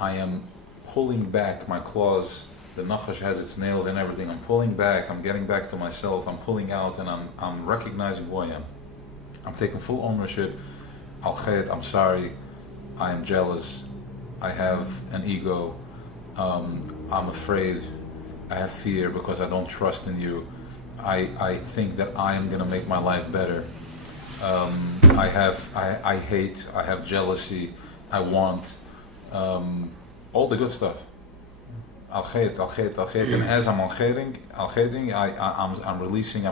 I am pulling back my claws The nachash has its nails and everything. I'm pulling back. I'm getting back to myself. I'm pulling out, and I'm recognizing who I am. I'm taking full ownership. Al khayt, I'm sorry. I am jealous. I have an ego. I'm afraid. I have fear because I don't trust in you. I think that I am going to make my life better. I hate. I have jealousy. I want all the good stuff. Al khayt. And as I'm I'm releasing.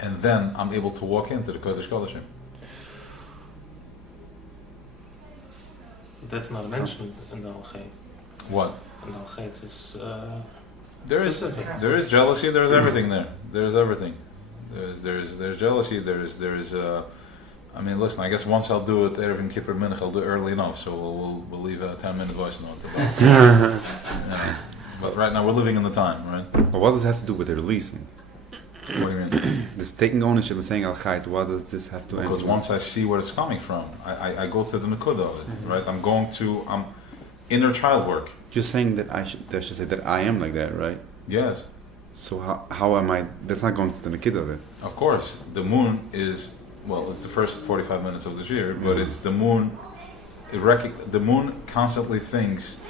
And then I'm able to walk into the Kodesh Kodashim. That's not mentioned in the Al-Khayt. What? And the Al-Khayt is Specific. There is jealousy. There is everything there. There's everything. There's jealousy. There's. I mean, listen. I guess once I'll do it, Erev Kippur Minch, I'll do it early enough. So we'll leave a 10-minute voice note. About yeah. But right now we're living in the time, right? But what does that have to do with the releasing? What do you mean? This taking ownership and saying al khayt, what does this have to do? Because once I see where it's coming from, I go to the nakuda of it, right? I'm inner child work. You're saying that I should say that I am like that, right? Yes. So how am I? That's not going to the nikid of it. Of course, the moon is, well, it's the first 45 minutes of this year, but it's the moon. The moon constantly thinks,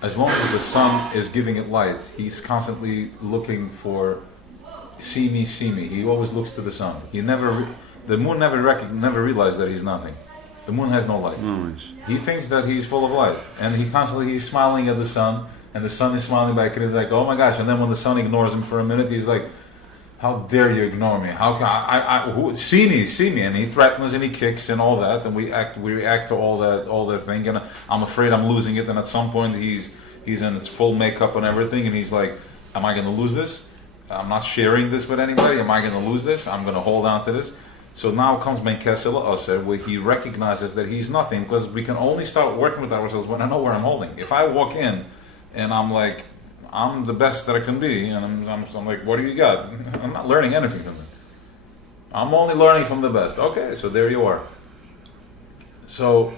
as long as the sun is giving it light, he's constantly looking for, see me. He always looks to the sun. The moon never realized that he's nothing. The moon has no light. He thinks that he's full of light, and he's smiling at the sun, and the sun is smiling back, and he's like, oh my gosh! And then when the sun ignores him for a minute, he's like, how dare you ignore me? How can see me? And he threatens and he kicks and all that, and we react to all that thing, and I'm afraid I'm losing it. And at some point, he's in its full makeup and everything, and he's like, am I going to lose this? I'm not sharing this with anybody. Am I going to lose this? I'm going to hold on to this. So now comes Ben Kesel Asere, where he recognizes that he's nothing, because we can only start working with ourselves when I know where I'm holding. If I walk in and I'm like, I'm the best that I can be, and I'm like, what do you got? I'm not learning anything from it. I'm only learning from the best. Okay, so there you are. So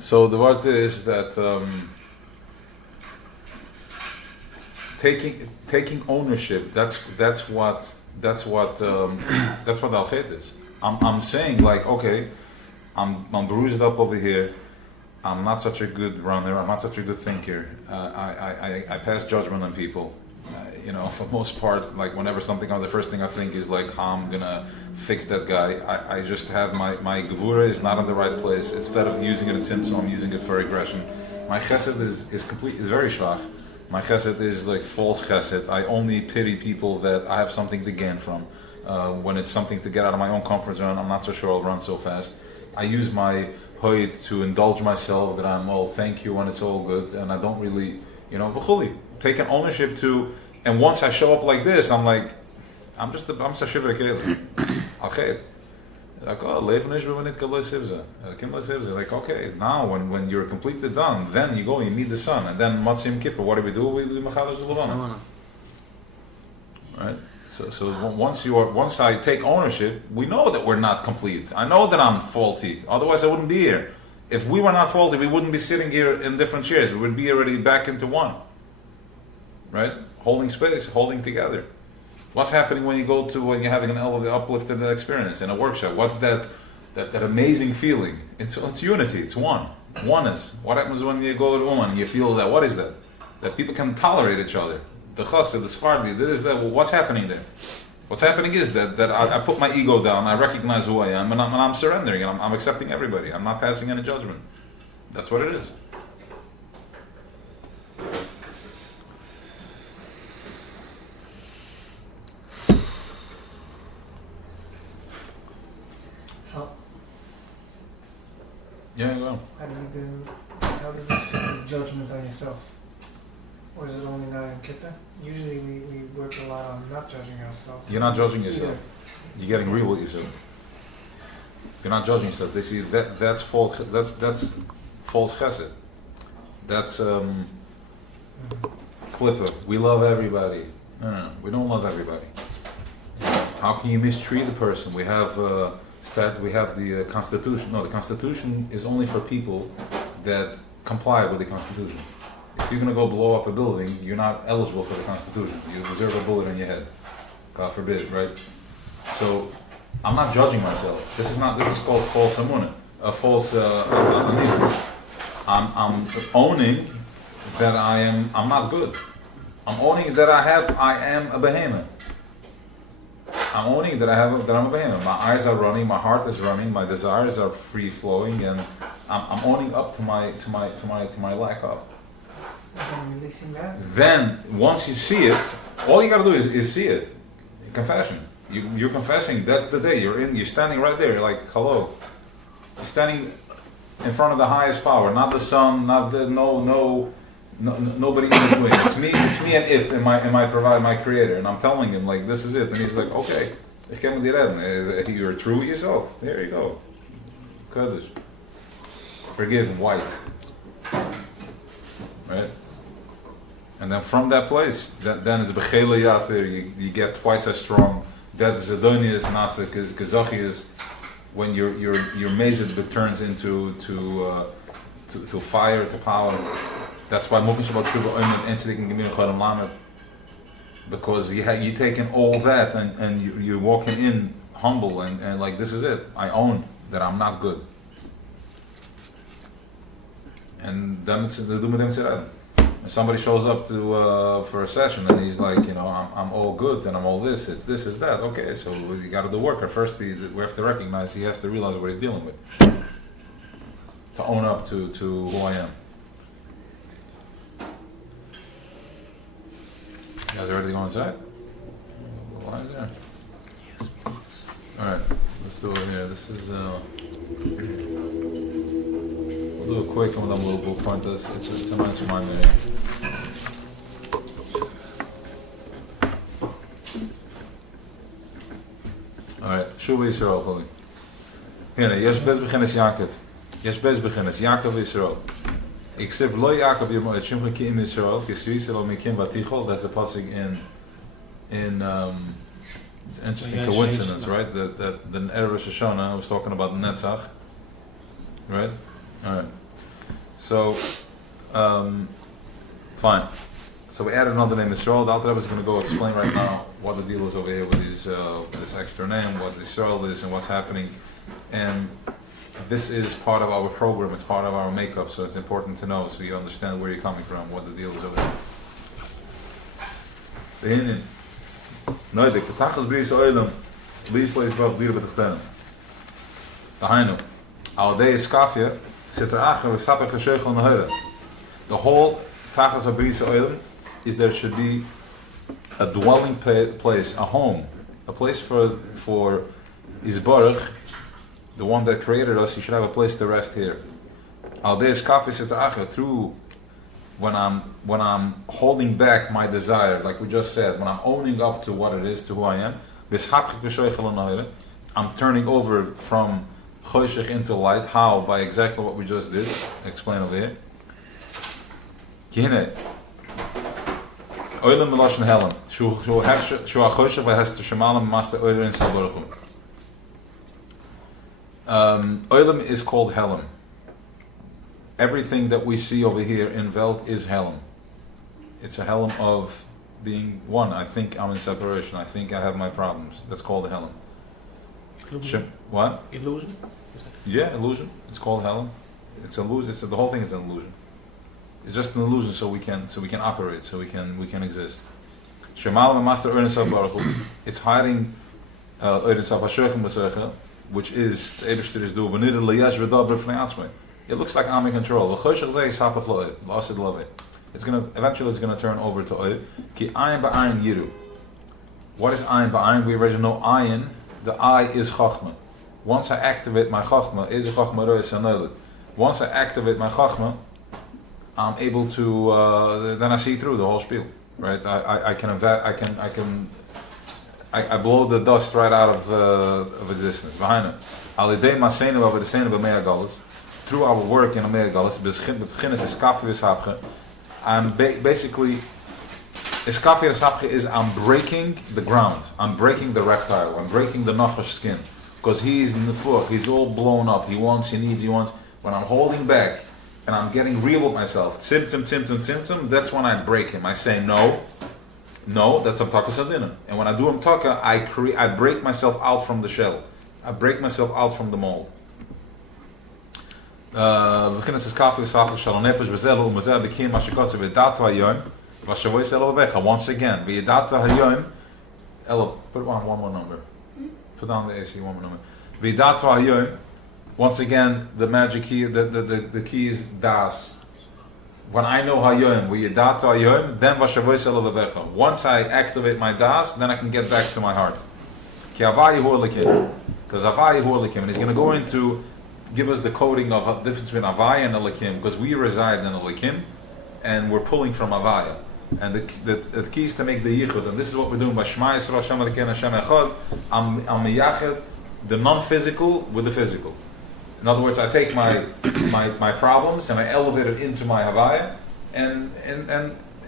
the word is that taking ownership. That's what al-Chet is. I'm saying, like, okay, I'm bruised up over here. I'm not such a good runner. I'm not such a good thinker. I pass judgment on people. For most part, like whenever something comes, the first thing I think is like how I'm gonna fix that guy. I just have my gevura is not in the right place. Instead of using it in tzimtzum, I'm using it for aggression. My chesed is very schwach. My chesed is like false chesed. I only pity people that I have something to gain from. When it's something to get out of my own comfort zone, I'm not so sure I'll run so fast. I use my hoyt to indulge myself that I'm all thank you when it's all good, and I don't really, v'chuli, take an ownership to. And once I show up like this, I'm like, I'm sashiv rekele, al-chet. Like, oh, leven is when it like, okay, now when you're completely done, then you go, you meet the sun, and then Matzim Kippur, what do? We do Machadash Levana. Right? So once I take ownership, we know that we're not complete. I know that I'm faulty. Otherwise, I wouldn't be here. If we were not faulty, we wouldn't be sitting here in different chairs. We would be already back into one. Right? Holding space, holding together. What's happening when you're having an uplifted experience in a workshop? What's that amazing feeling? It's unity. It's one. Oneness. What happens when you go to Uman and you feel that? What is that? That people can tolerate each other. The chassid, the Sfardi, this, that. Well, what's happening there? What's happening is that I put my ego down, I recognize who I am, and I'm surrendering, and I'm accepting everybody. I'm not passing any judgment. That's what it is. Yeah, go on. How does this fit with judgment on yourself? Or is it only now in Kippur? Usually we work a lot on not judging ourselves. You're not judging yourself. You're getting real with yourself. You're not judging yourself. They see that's false. That's false chesed. That's clipper. We love everybody. No, we don't love everybody. How can you mistreat a person? We have the Constitution. No, the Constitution is only for people that comply with the Constitution. If you're going to go blow up a building, you're not eligible for the Constitution. You deserve a bullet in your head. God forbid, right? So, I'm not judging myself. This is called false amunah, a false amidus. I'm owning that I'm not good. I'm owning that I am a behemoth. I'm owning that I'm a behemoth. My eyes are running, my heart is running, my desires are free flowing, and I'm owning up to my lack of. I'm releasing that. Then once you see it, all you gotta do is see it. Confession. You're confessing. That's the day. You're standing right there. You're like, hello. You're standing in front of the highest power, not the sun, not the nobody in between. It's me and it, and my creator. And I'm telling him like, this is it. And he's like, okay, ich kann mit dir reden. You're true with yourself. There you go. Kaddish. Forgiven, white. Right? And then from that place, then it's Bechele Yatir, you get twice as strong. That is Adonius, Nasa, Kazachias, when your mazid turns into fire, to power. That's why Mokin Shabbat Shuba Oymen Enselikin Gemir Chodem Lamed. Because you taking all that and you're walking in humble and like, this is it. I own that I'm not good. And then it's the Dumedem Sirad. If somebody shows up for a session and he's like, I'm all good and I'm all this, it's that. Okay, so you got to do work. First, we have to recognize he has to realize what he's dealing with, to own up to who I am. You guys ready to go inside? Why is there? Yes, please. All right, let's do it here. This is. We'll do it quick and then we'll point this. It's a nice reminder here. Alright, Shuva Yisrael, holy. Hine, yesh bez beginnes Yaakov. Yesh bez beginnes, Yaakov Yisrael. Ik sif lo Yaakov Yisrael, et shimcha ki im Yisrael, ki Yisrael mikim vatichol. That's the passage in it's an interesting coincidence, right? That the Erev Rosh Hashanah was talking about Netzach. Right? Alright. So, fine. So we added another name, Yisrael. The Alter Rebbe is going to go explain right now what the deal is over here with this extra name, what Yisrael is and what's happening. And this is part of our program, it's part of our makeup, so it's important to know so you understand where you're coming from, what the deal is over here. Noidik, the Tachas B'Yis Oilam, B'Yis Leis B'Ach B'Yir B'Tachtanim. Dahainu, Al Dei Iskafia, Sitra Acher V'Sapach Ha'Sheichel Nahira. The whole Tachas B'Yis Oilam is there should be a dwelling place, a home, a place for Yisbarach, the one that created us. He should have a place to rest here. Al Dei Iskafia Sitra Acher, through when I'm holding back my desire, like we just said, when I'm owning up to what it is, to who I am, I'm turning over from choshech into light. How? By exactly what we just did. Explain over here. Kihine. Oilem melashon helem. Shu ha-choshech v'hes t'shemalim master oiler in salbaruchum. Oilem is called helem. Everything that we see over here in Welt is Helm. It's a Helm of being one. I think I'm in separation. I think I have my problems. That's called a Helm. Illusion. What? Illusion? Yeah, illusion. It's called Helm. It's illusion. The whole thing is an illusion. It's just an illusion, so we can operate, so we can exist. Shemal Master Ernest Baruch. It's hiding Ernest Hashem, which is the Eibishter is doing. It looks like I'm in control. It's gonna turn over to oil. Ki ayin ba'ayin yiru. What is ayin ba'ayin? We already know ayin. The eye is chachma. Once I activate my chachma, is chachma rois anolet. Once I activate my chachma, I'm able to. Then I see through the whole spiel. Right? I blow the dust right out of existence. Behind it. Alidei masenu avadesenu b'me'agalos. Through our work in Amerigalis, I'm basically, is I'm breaking the ground, I'm breaking the reptile, I'm breaking the nachash skin, because he's in the fuch, he's all blown up, he wants. When I'm holding back, and I'm getting real with myself, tzimtzum, that's when I break him. I say no, that's Amtaka Sadina. And when I do Amtaka, I break myself out from the shell. I break myself out from the mold. Once again, Ella, put on one more number. Put on the AC, one more number. Once again, the magic key, the key is das. When I know Hayyim, then once I activate my das, then I can get back to my heart. Because Havaya Hu Elikim, and he's going to go into give us the coding of the difference between Havaya and Elikim, because we reside in Elikim, and we're pulling from Havaya. And the key is to make the yichud, and this is what we're doing by Shema Yisrael Hashem Elokeinu Hashem Echad. I'm miyached the non-physical with the physical. In other words, I take my problems and I elevate it into my Havaya, and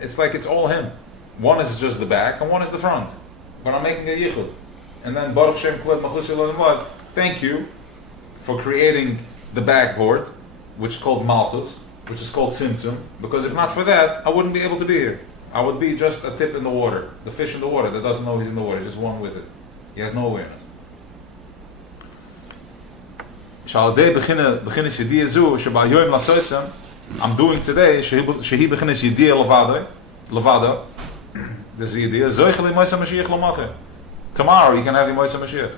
it's like it's all him. One is just the back and one is the front. But I'm making a yichud. And then Baruch Shem Kvod Malchus Yilad, thank you for creating the backboard, which is called Malchus, which is called Tzimtzum, because if not for that, I wouldn't be able to be here. I would be just a tip in the water, the fish in the water that doesn't know he's in the water, just one with it. He has no awareness. I'm doing today, shehi beginnes yediyah levada, this is yediyah, zoichel Moshe Mashiach lamacher. Tomorrow you can have Moshe Mashiach.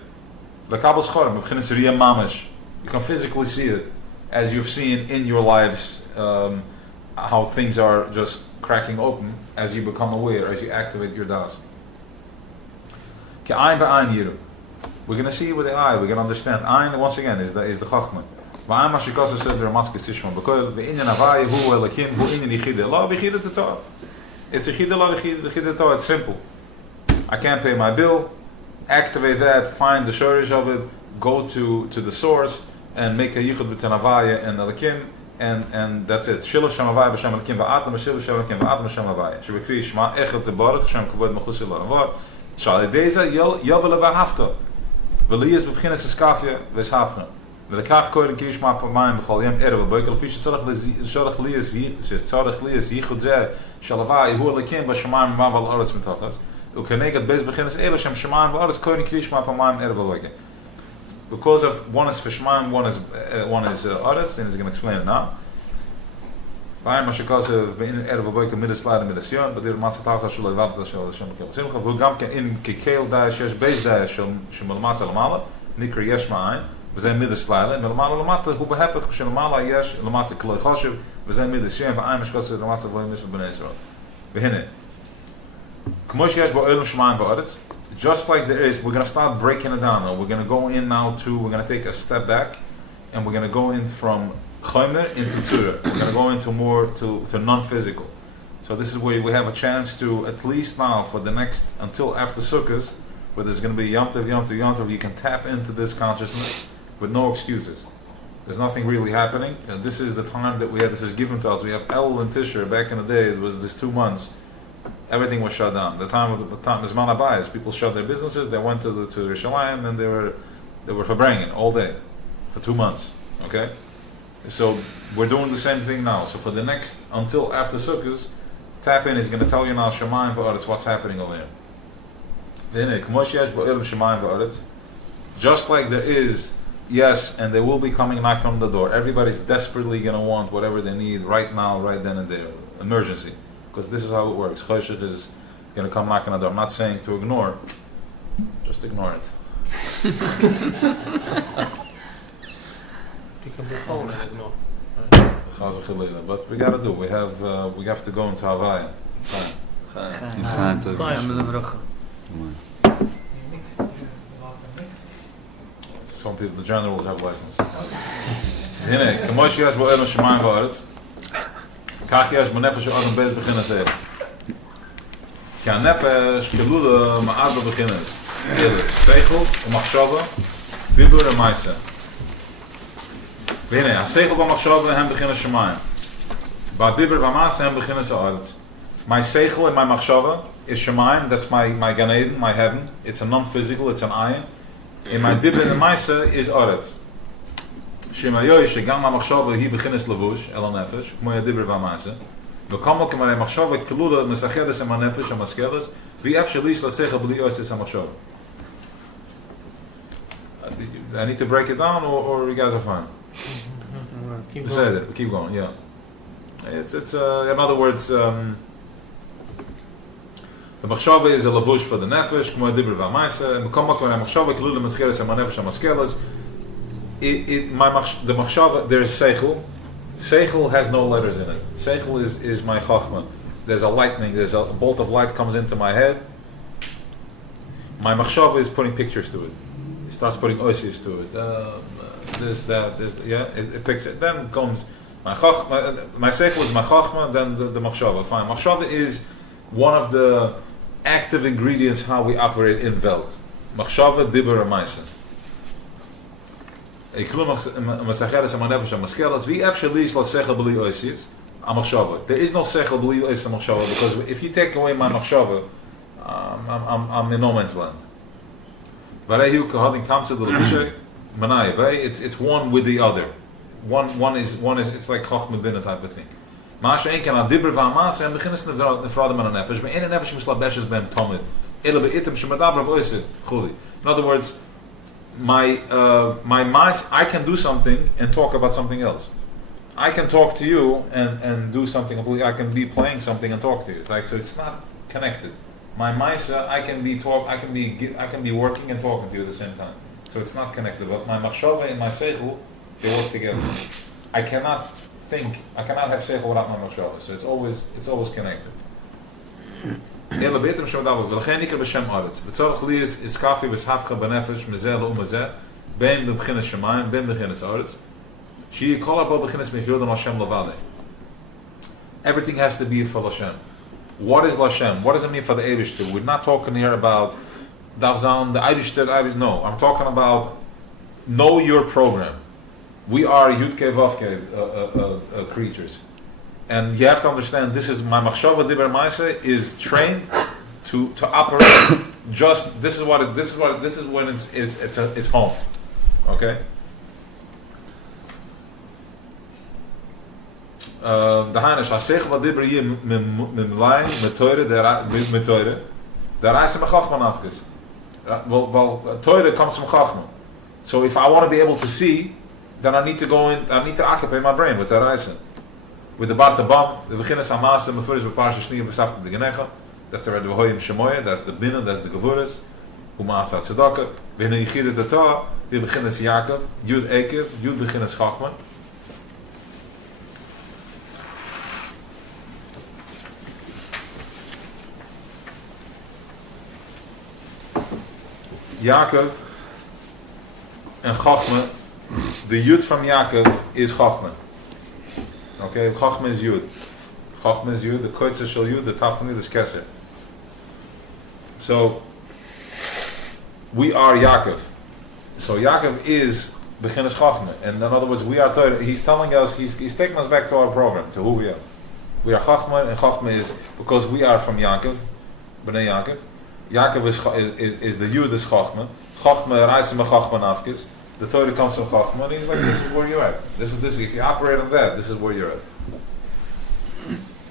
Lekabel schorim, beginnes riyah mamash. You can physically see it, as you've seen in your lives, how things are just cracking open as you become aware, as you activate your das. Ke'ayin ba'ayin yiru. We're going to see with the eye, we're going to understand. Ayin, once again, is the chachma. V'ayin mashikosav says there maskis tishma, because v'inyan avaya hu elikim hu inyan yichide. Lo v'yichide the Torah. It's yichide lo v'yichide the Torah. It's simple. I can't pay my bill. Activate that, find the shorish of it, go to the source, and make a yichud b'ten avaya and elikim, and that's it. Shiloh shem avaya b'shem elikim v'atam shiloh shem elikim v'atam b'shem avaya. Shebekri shema echad tebaruch shem kavod mechus yilad. Shalideza yovel v'hafta. V'liyas b'bchinas eskafia v'eshapcha. V'lekach koyden kishma p'mayim b'chol yem erev v'boikel fish tzorach liyas yichud zeh shalavai hu elikim b'shemayim v'aval aretz mitachas. U'kenegad bez b'chinas elo shem shemayim v'aretz koyden kishma p'mayim erev v'boikel. Because of one is for Shemaim, one is Aretz, and he's going to explain it now. V'ayim mashikosav be'in erev v'boikel midas slide midas yon, but there matzah tachas shulay v'adat shul Hashem l'kel simcha. V'gam ke in kekel dayash yesh beis dayash shel l'mata l'mala nikra yesh ma'ayin v'zeh midas slide and l'mala l'mata hu b'hepech shel l'mala yesh l'mata k'loi choshev v'zeh midas yon v'ayim mashikosav l'matzah v'ayim misma b'nei Yisrael. V'hine k'mo sheyesh bo'elim Shemaim v'aretz. Just like there is, we're going to start breaking it down. We're going to go in now we're going to take a step back, and we're going to go in from Chomer into Tzura. We're going to go into more to non-physical. So this is where we have a chance to, at least now, for the next, until after Sukkot, where there's going to be Yom Tov, you can tap into this consciousness with no excuses. There's nothing really happening. And this is the time that we have, this is given to us. We have El and Tisher, back in the day, it was this 2 months. Everything was shut down. The time of Zman Habayis, people shut their businesses. They went to Yerushalayim and they were fabringing all day for 2 months. Okay, so we're doing the same thing now. So for the next until after Sukkot, tap in is going to tell you now Shemayim v'aretz what's happening over here. Just like there is, yes, and they will be coming knocking on the door. Everybody's desperately going to want whatever they need right now, right then and there. Emergency. Because this is how it works. Choshech is going to come knocking on the door. I'm not saying to ignore, just ignore it. You can be phone and ignore. But we got to do. We have to go into Havaya. Some people, the generals have license. Hine, k'mosh yesh bo'elim Shemayim v'aretz. Kach yesh b'nefesh adam bez b'chinas erev. Ki ha'nefesh kelula ma'ad b'chinas. Seichel u'machshava dibur u'maisa. V'hine, ha'seichel u'machshava hem b'chinas Shemayim. V'adibur v'maisa hem b'chinas ha'aretz. My seichel and my machshava is Shemayim. That's my Gan Eden, my heaven. It's a non-physical. It's an ayin. In my dibur and maisa is aretz. שמאיוי שגם המחשבה היא בכנס לבוש, אל הנפש, כמו ידיבר והמעשה, וכמו כמובן המחשבה כלולה מסחדס עם הנפש המסכלס, ואי אפשר ליס לשכל בלי יוסס המחשבה. I need to break it down, or you guys are fine? Keep בסדר, keep going, yeah. It's in other words, the machshava is a lavush for the nefesh, כמו הדיבר והמעשה, and בכל מקום המחשבה כלולה מסכלס עם הנפש המסכלס. The machshava, there's seichel. Seichel has no letters in it. Seichel is my chachma. There's a lightning, there's a bolt of light comes into my head. My machshava is putting pictures to it. It starts putting oisies to it. This, that, this, yeah, it picks it. Then comes my chachma, my seichel is my chachma, then the machshava. Fine. Machshava is one of the active ingredients how we operate in Welt. Machshava, dibber, and maisa. There is no sechel b'li oisis machshava, because if you take away my machshava, I'm in no man's land. It's one with the other. One is it's like chochmah bina type of thing. In other words, my mice, I can do something and talk about something else. I can talk to you and do something completely. I can be playing something and talk to you. It's like, so it's not connected. My mice, I can be working and talking to you at the same time. So it's not connected. But my machshava and my seichel, they work together. I cannot have seichel without my machshava. So it's always connected. אלא ביתם שום דבר, ולכן נקרא בשם ארץ. בצורך לי איסקפי וסהפכה בנפש, מזה לאום הזה, בין בבחינס שמיים, בין בבחינס ארץ, שהיא כל הרבה בבחינס מחיוד על השם לבדה. Everything has to be for Hashem. What is Hashem? What does it mean for the Eibishter? We're not talking here about Davzan, the Eibishter, no. I'm talking about know your program. We are Yudke Vavke creatures. And you have to understand, this is my machshava dibber maisa is trained to operate. Just this is when it's home. Okay. The Hainish hasechel dibber hier memlaim metoide der reise mechachman afkes. Well, toide comes from chachman. So if I want to be able to see, then I need to occupy my brain with the reise. With the Barta Bam, the beginners Hamas, and the first Parsha Shniya Besafta the Genecha, that's the Red Vahoyim Shemoya, that's the Bina, that's the Gevuras, Humas at Tzedakah, Bina Yichir the Torah, the beginners Yaakov, Yud Ekev, Yud beginners Chachman. Yaakov and Chachman, the Yud from Yaakov is Chachman. Okay, Chachma is Yud. Chachma is Yud, the Koitza Shal Yud, the Tafani is Keser. So, we are Yaakov. So Yaakov is Beginnes Chachma. And in other words, we are Torah. He's telling us, he's taking us back to our program, to who we are. We are Chachma, and Chachma is, because we are from Yaakov, Bnei Yaakov. Yaakov is the Yud is Chachma. Chachma, Reisim Chachma Nafkis. The Torah comes from Chachma, and he's like, this is where you're at. This is if you operate on that, this is where you're at.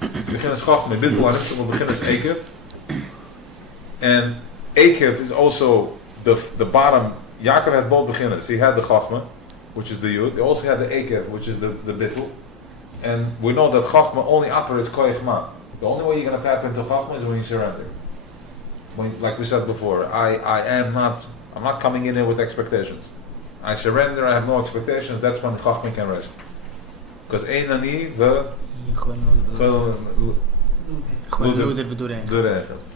Beginnes Chachma, Bidul Arim, Beginnes Ekev. And Ekev is also the bottom. Yaakov had both beginners. He had the Chachma, which is the Yud. He also had the Ekev, which is the Bittul. And we know that Chachma only operates Koyach Ma. The only way you're going to tap into Chachma is when you surrender. Like we said before, I'm not coming in here with expectations. I surrender, I have no expectations, that's when the Chachma can rest. Because Ein Ani, the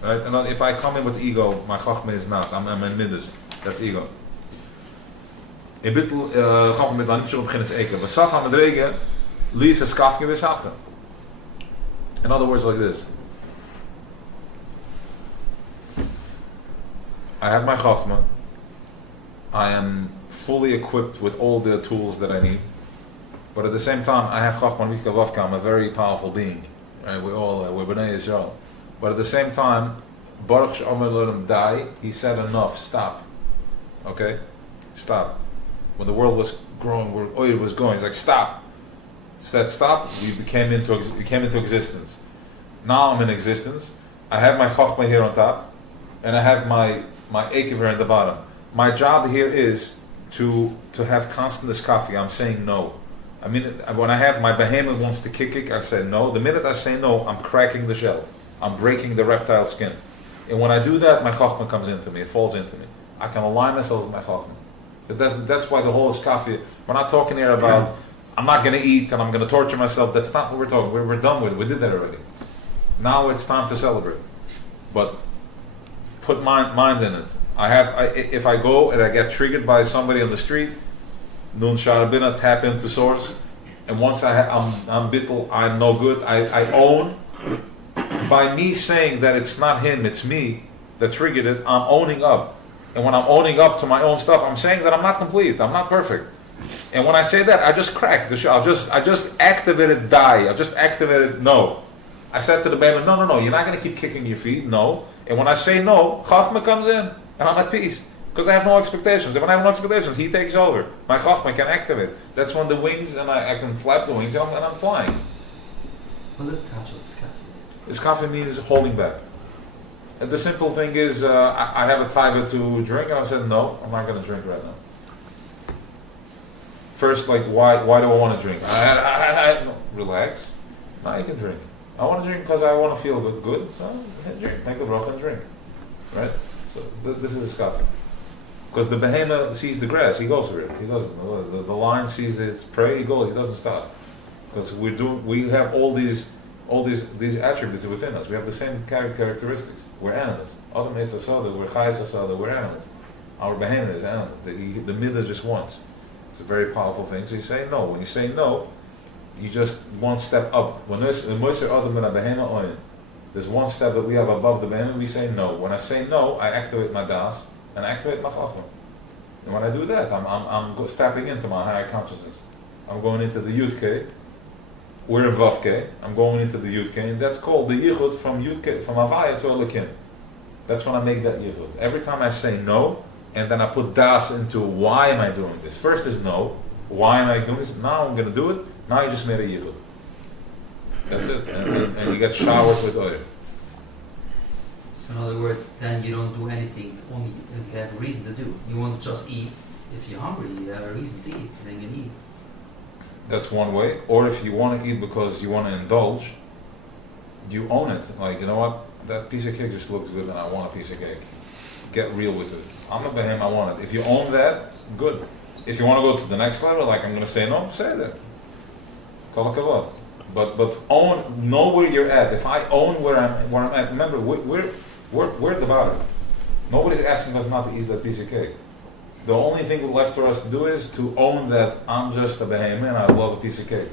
right? And if I come in with ego, my Chachma is not. I'm in Midas. That's ego. In Bittel, Chachma mit Lanim Shul beginnes Eke. Vasaf HaMadrege, Lisa Skafke Besapke. In other words, like this. I have my Chachma. I am fully equipped with all the tools that I need. But at the same time, I have Chachma Mika Vavka. I'm a very powerful being. Right? We're B'nai Yisrael. But at the same time, Baruch She'omer L'Olam Dai, he said enough, stop. Okay? Stop. when the world was growing, where oil was going. He's like, stop. Said stop. We came into existence. Now I'm in existence. I have my chokhmah here on top, and I have my ekever in the bottom. My job here is to have constant iskafi. I'm saying no. I mean, when I have my behemoth wants to kick, I say no. The minute I say no, I'm cracking the shell. I'm breaking the reptile skin. And when I do that, my chokhmah comes into me. It falls into me. I can align myself with my chokhmah. But that's why the whole iskafi. We're not talking here about I'm not going to eat and I'm going to torture myself. That's not what we're talking. We're done with it. We did that already. Now it's time to celebrate. But put mind in it. If I go and I get triggered by somebody on the street, nun sharabina, tap into source, and once I'm bittul, I'm no good. I own. By me saying that it's not him, it's me that triggered it. I'm owning up, and when I'm owning up to my own stuff, I'm saying that I'm not complete. I'm not perfect. And when I say that, I just cracked the shell. I just activated die. I just activated no. I said to the baby, no, you're not going to keep kicking your feet. No. And when I say no, Chachma comes in, and I'm at peace. Because I have no expectations. If I have no expectations, he takes over. My Chachma can activate. That's when the wings, and I can flap the wings, and I'm flying. Was it Kacho Iskafi? Iskafi means holding back. And the simple thing is, I have a taiva to drink, and I said, no, I'm not going to drink right now. First, like, why do I want to drink? No, relax. Now you can drink. I want to drink because I want to feel good. So drink. Make a bracha and drink. Right? So this is a scoffing. Because the behemoth sees the grass, he goes for it. He doesn't. The lion sees its prey, he goes. He doesn't stop. Because we have all these attributes within us. We have the same characteristics. We're animals. Adam Eitz Asada, we're Chayes Asada, we're animals. Our behemoth is animal. The midah just wants. It's a very powerful thing. So you say no. When you say no, you just one step up. When Moshe Adam ben Behemoth oin, there's one step that we have above the behemoth. We say no. When I say no, I activate my das and activate my chachma. And when I do that, I'm stepping into my higher consciousness. I'm going into the Yud-K. We're in Vav-K. I'm going into the Yud-K, and that's called the Yichud from Yud-K, from Havaya to Elokim. That's when I make that Yichud. Every time I say no, and then I put das into why am I doing this. First is no. Why am I doing this? Now I'm going to do it. Now you just made a Yichud. That's it. And you get showered with oil. So in other words, then you don't do anything, only if you have a reason to do. You won't just eat. If you're hungry, you have a reason to eat, then you eat. That's one way. Or if you want to eat because you want to indulge, you own it. Like, you know what? That piece of cake just looks good and I want a piece of cake. Get real with it. I'm a behem, I want it. If you own that, good. If you want to go to the next level, like I'm going to say no, say that. Kol hakavod. But own, know where you're at. If I own where I'm at, remember, we're at the bottom. Nobody's asking us not to eat that piece of cake. The only thing left for us to do is to own that I'm just a behem and I love a piece of cake.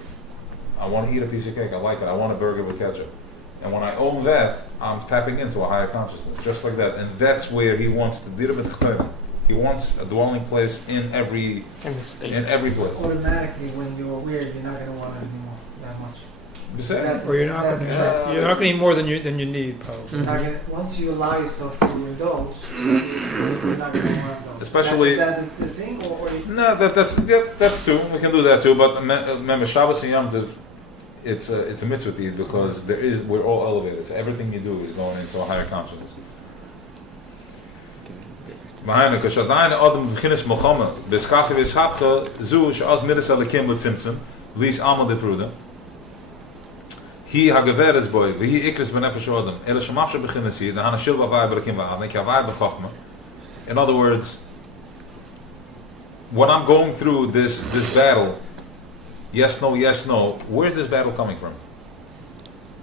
I want to eat a piece of cake. I like it. I want a burger with ketchup. And when I own that, I'm tapping into a higher consciousness, just like that. And that's where he wants to dir b'tchayim. He wants a dwelling place in every place. Automatically, when you're aware, you're not going to want anymore that much. Or you're not going to eat more than you need, probably. Once you allow yourself to indulge, you're not going to want those. Especially, is that the thing, or no, that's too. We can do that too. But remember, Shabbos and Yom Tov, it's a mitzvah to eat because we're all elevated. So everything you do is going into a higher consciousness. He hageveres boy, he ikres benefesh odem. Ela shemachshe bechinesi, the hanashil bavai berakim va'avnek, yavai bechachma. In other words, when I'm going through this battle, yes, no, where's this battle coming from?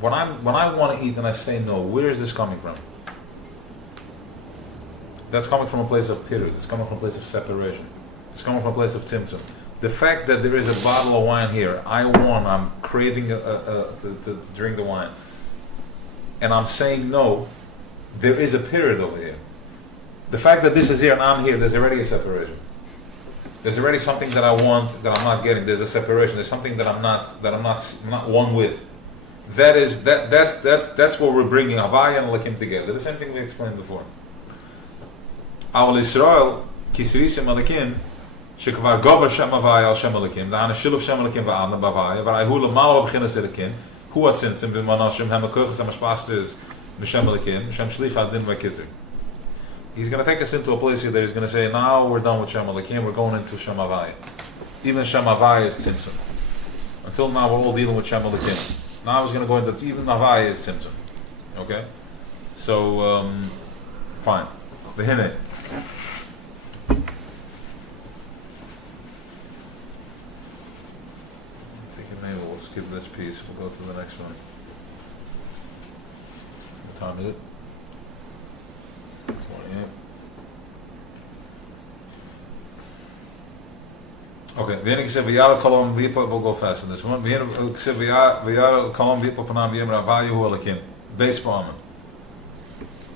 When I want to eat and I say no, where is this coming from? That's coming from a place of pirud. It's coming from a place of separation. It's coming from a place of tzimtzum. The fact that there is a bottle of wine here, I'm craving to drink the wine, and I'm saying no, there is a period over here. The fact that this is here and I'm here, there's already a separation. There's already something that I want that I'm not getting. There's a separation. There's something that I'm not one with. That's what we're bringing Havaya and Lakim together. The same thing we explained before. Our Israel, Kisrisim Alakim, שכבר גובר שם הוויה על שם אלוקים, דהנה שילוב שם אלוקים ועדנה בהוויה, והוא למעלה בבחינס אלוקים, הוא הצמצם במאנשים, הם הכויכס המשפסטers בשם אלוקים, שם שליחה דין וכתר. He's going to take us into a place here that he's going to say, now we're done with Shem Elokim, we're going into Shem Havaya. Even Shem Havaya is Tzimtzum. Until now we're all dealing with Shem Elokim. Now he's going to go into, even Havaya is Tzimtzum. Okay? So, fine. Behine. I think maybe we'll skip this piece, we'll go to the next one. What time is it? 28. Okay, we'll go fast in this one. V'yara kolom v'yipo panam v'yim ravayu hu alakim. Beis ba'amen.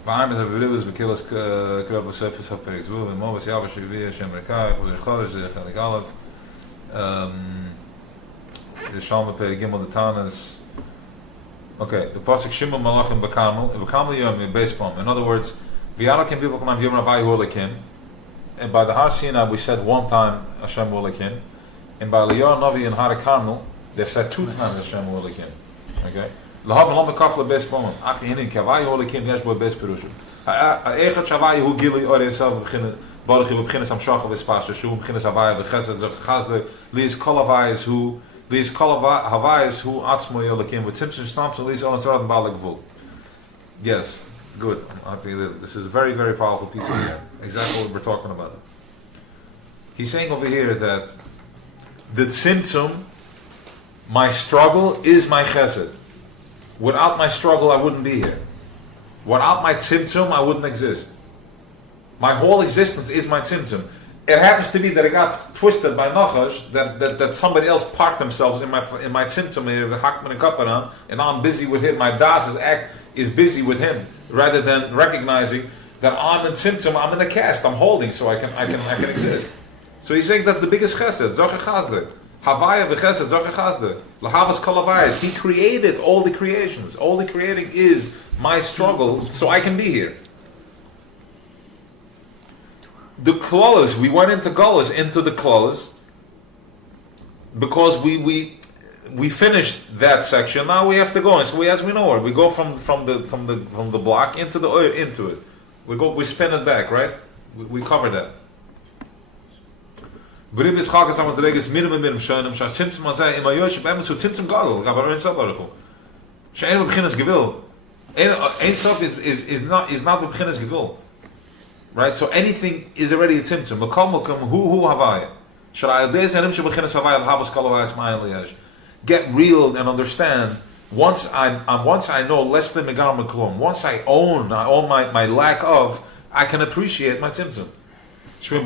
Ba'amen is a v'rivus b'kilas krav v'sefis ha'perik zvuv v'mo v'siyava shiviyah Hashem rekayach v'zir chodesh zir chelik aleph Yishalm v'peri gimel d'tanas. Okay, the pasuk Shimon malachim b'kamel yom beis ba'amen. In other words, V'yara kim v'yipo panam v'yim ravayu hu alakim. And by the Har Sinai we said one time Hashem Ulekim, and by Liyar Navi and Har Karmel they said two times Hashem Ulekim. Okay? Lahav Lam Kafla Beis Pomon. Ach Hinin Kavai Ulekim Yesh Bo Beis Perusha. Ha'echat Shavai Hu Gili Ori Yisrael B'Bchinas Baruchi B'Bchinas Hamshach V'Spasha Shu B'Bchinas Havai V'Chesed Zechazle Liz Kol Havayis Hu Liz Kol Havayis Hu Atzmo Ulekim V'Tzimtzum Stamps Liz Olas Rad Ba'Leg Vul. Yes. Good. I'm happy that this is a very, very powerful piece of here. Exactly what we're talking about. He's saying over here that the tzimtzum, my struggle is my chesed. Without my struggle, I wouldn't be here. Without my tzimtzum, I wouldn't exist. My whole existence is my tzimtzum. It happens to be that it got twisted by Nachash, that somebody else parked themselves in my tzimtzum, the hakman and kaparan, and now I'm busy with him. My das is busy with him, rather than recognizing that I'm in tzimtzum, I'm in the cast, I'm holding, so I can exist. So he's saying that's the biggest chesed, zocher chasde. Havaya v'chesed, zocher chasde. Lahavas kol havayas. He created all the creations. All the creating is my struggles, so I can be here. The klolas, we went into Golas, into the klolas, because we finished that section. Now we have to go. And so as we know it, we go from the block into it. We spin it back, right? We cover that. Beribis chagas amadreges minimum shonim shas tzimtzum azay im ayosh be'emes hu tzimtzum gadol gabaron sabaruchu. She'en b'bchinas gevil. Ein sof is not b'bchinas gevil. Right? So anything is already a tzimtzum. Makol mokum hu havaya. Shalai adez hanim sheb'bchinas havaya l'havas kalavayas ma'ayel liyash. Get real and understand. Once I know less than megar meklum. Once I own my lack of, I can appreciate my tzimtzum. You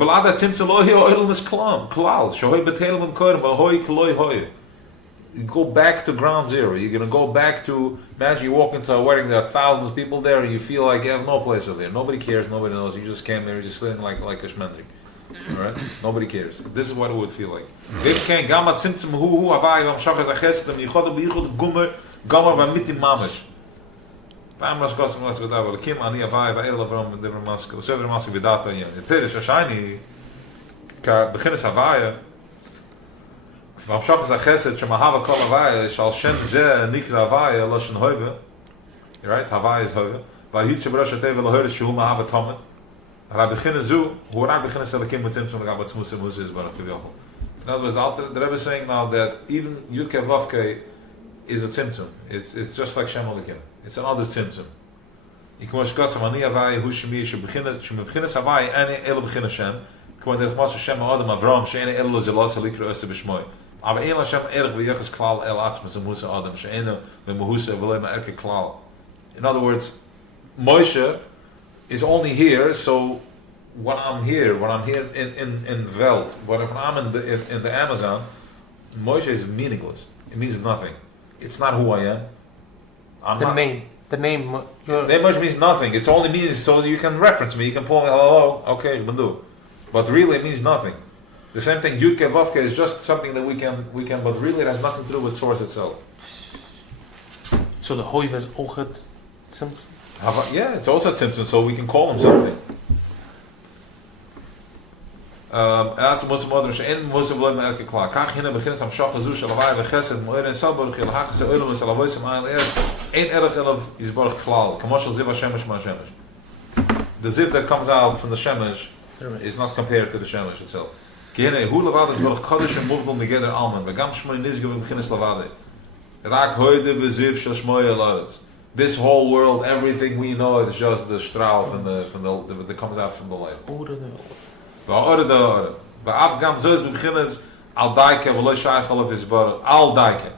go back to ground zero. You're going to go back to, imagine you walk into a wedding, there are thousands of people there, and you feel like you have no place over there. Nobody cares, nobody knows. You just came there, you're just sitting like a shmendrik. Alright? Nobody cares. This is what it would feel like. V'am ras kosem las v'dav Kim ani avai v'el avram v'dever maska v'sever maska v'data yin yeter shashayni ka b'chinas havaya v'am shachas ha'chesed shemahava kol havaya shal shem zeh nikra havaya loshen hoive. Right? Havaya is hoive v'ahit shebrosh hatei v'lohore shehu mahava tomet hara b'chinas zu hu rak b'chinas elakim v'tzimtzum v'gam v'tzmus v'muz is barach v'yochel. In other words, the Rebbe is saying now that even Yudke Vavke is a tzimtzum. It's just like Shem Elokim. It's another tzimtzum. Because ani avai hu shemi sheb'chinas avai ani elo b'chinas Shem. K'mo derech mas Shem ha'adam Avram she'eni elo lo zelas halikra ose b'shmoi. Aber ein Hashem erech v'yechas klal el atzmas amusa adam she'enu v'muhusa v'lei ma'erke klal. In other words, Moshe is only here, so when I'm here in Veld, when I'm in the Amazon, Moshe is meaningless. It means nothing. It's not who I am. The name Moshe means nothing. It only means so you can reference me. You can pull me. Hello, okay, Bandu. But really, it means nothing. The same thing. Yudke Vavke is just something that we can. But really, it has nothing to do with source itself. So the Hoiv is Ochet Tzimtzum? Yeah, it's also Tzimtzum, so we can call him something. as Moshe Modem she'en Moshe v'loy me'erke klar. Kach hina beginnes am shach hazu shel havai v'chesed mo'eren sabor chil hachas ha'olam v'shel avosim ha'il ein erech elav yisborach klal. Kamo shel ziv ha'shemesh ma'ashemesh. The ziv that comes out from the shemesh is not compared to the shemesh itself. Ki hina hu levad yisborach kodesh and muvdol megeder alman. V'gam shmoi nizgev v'beginnes lavade. Rak hoide v'ziv shel shmoi alaretz. This whole world, everything we know, is just the strahl that comes out from the light. Va'af gam zois b'beginnes al daike v'lo shayach olav yisborach al daike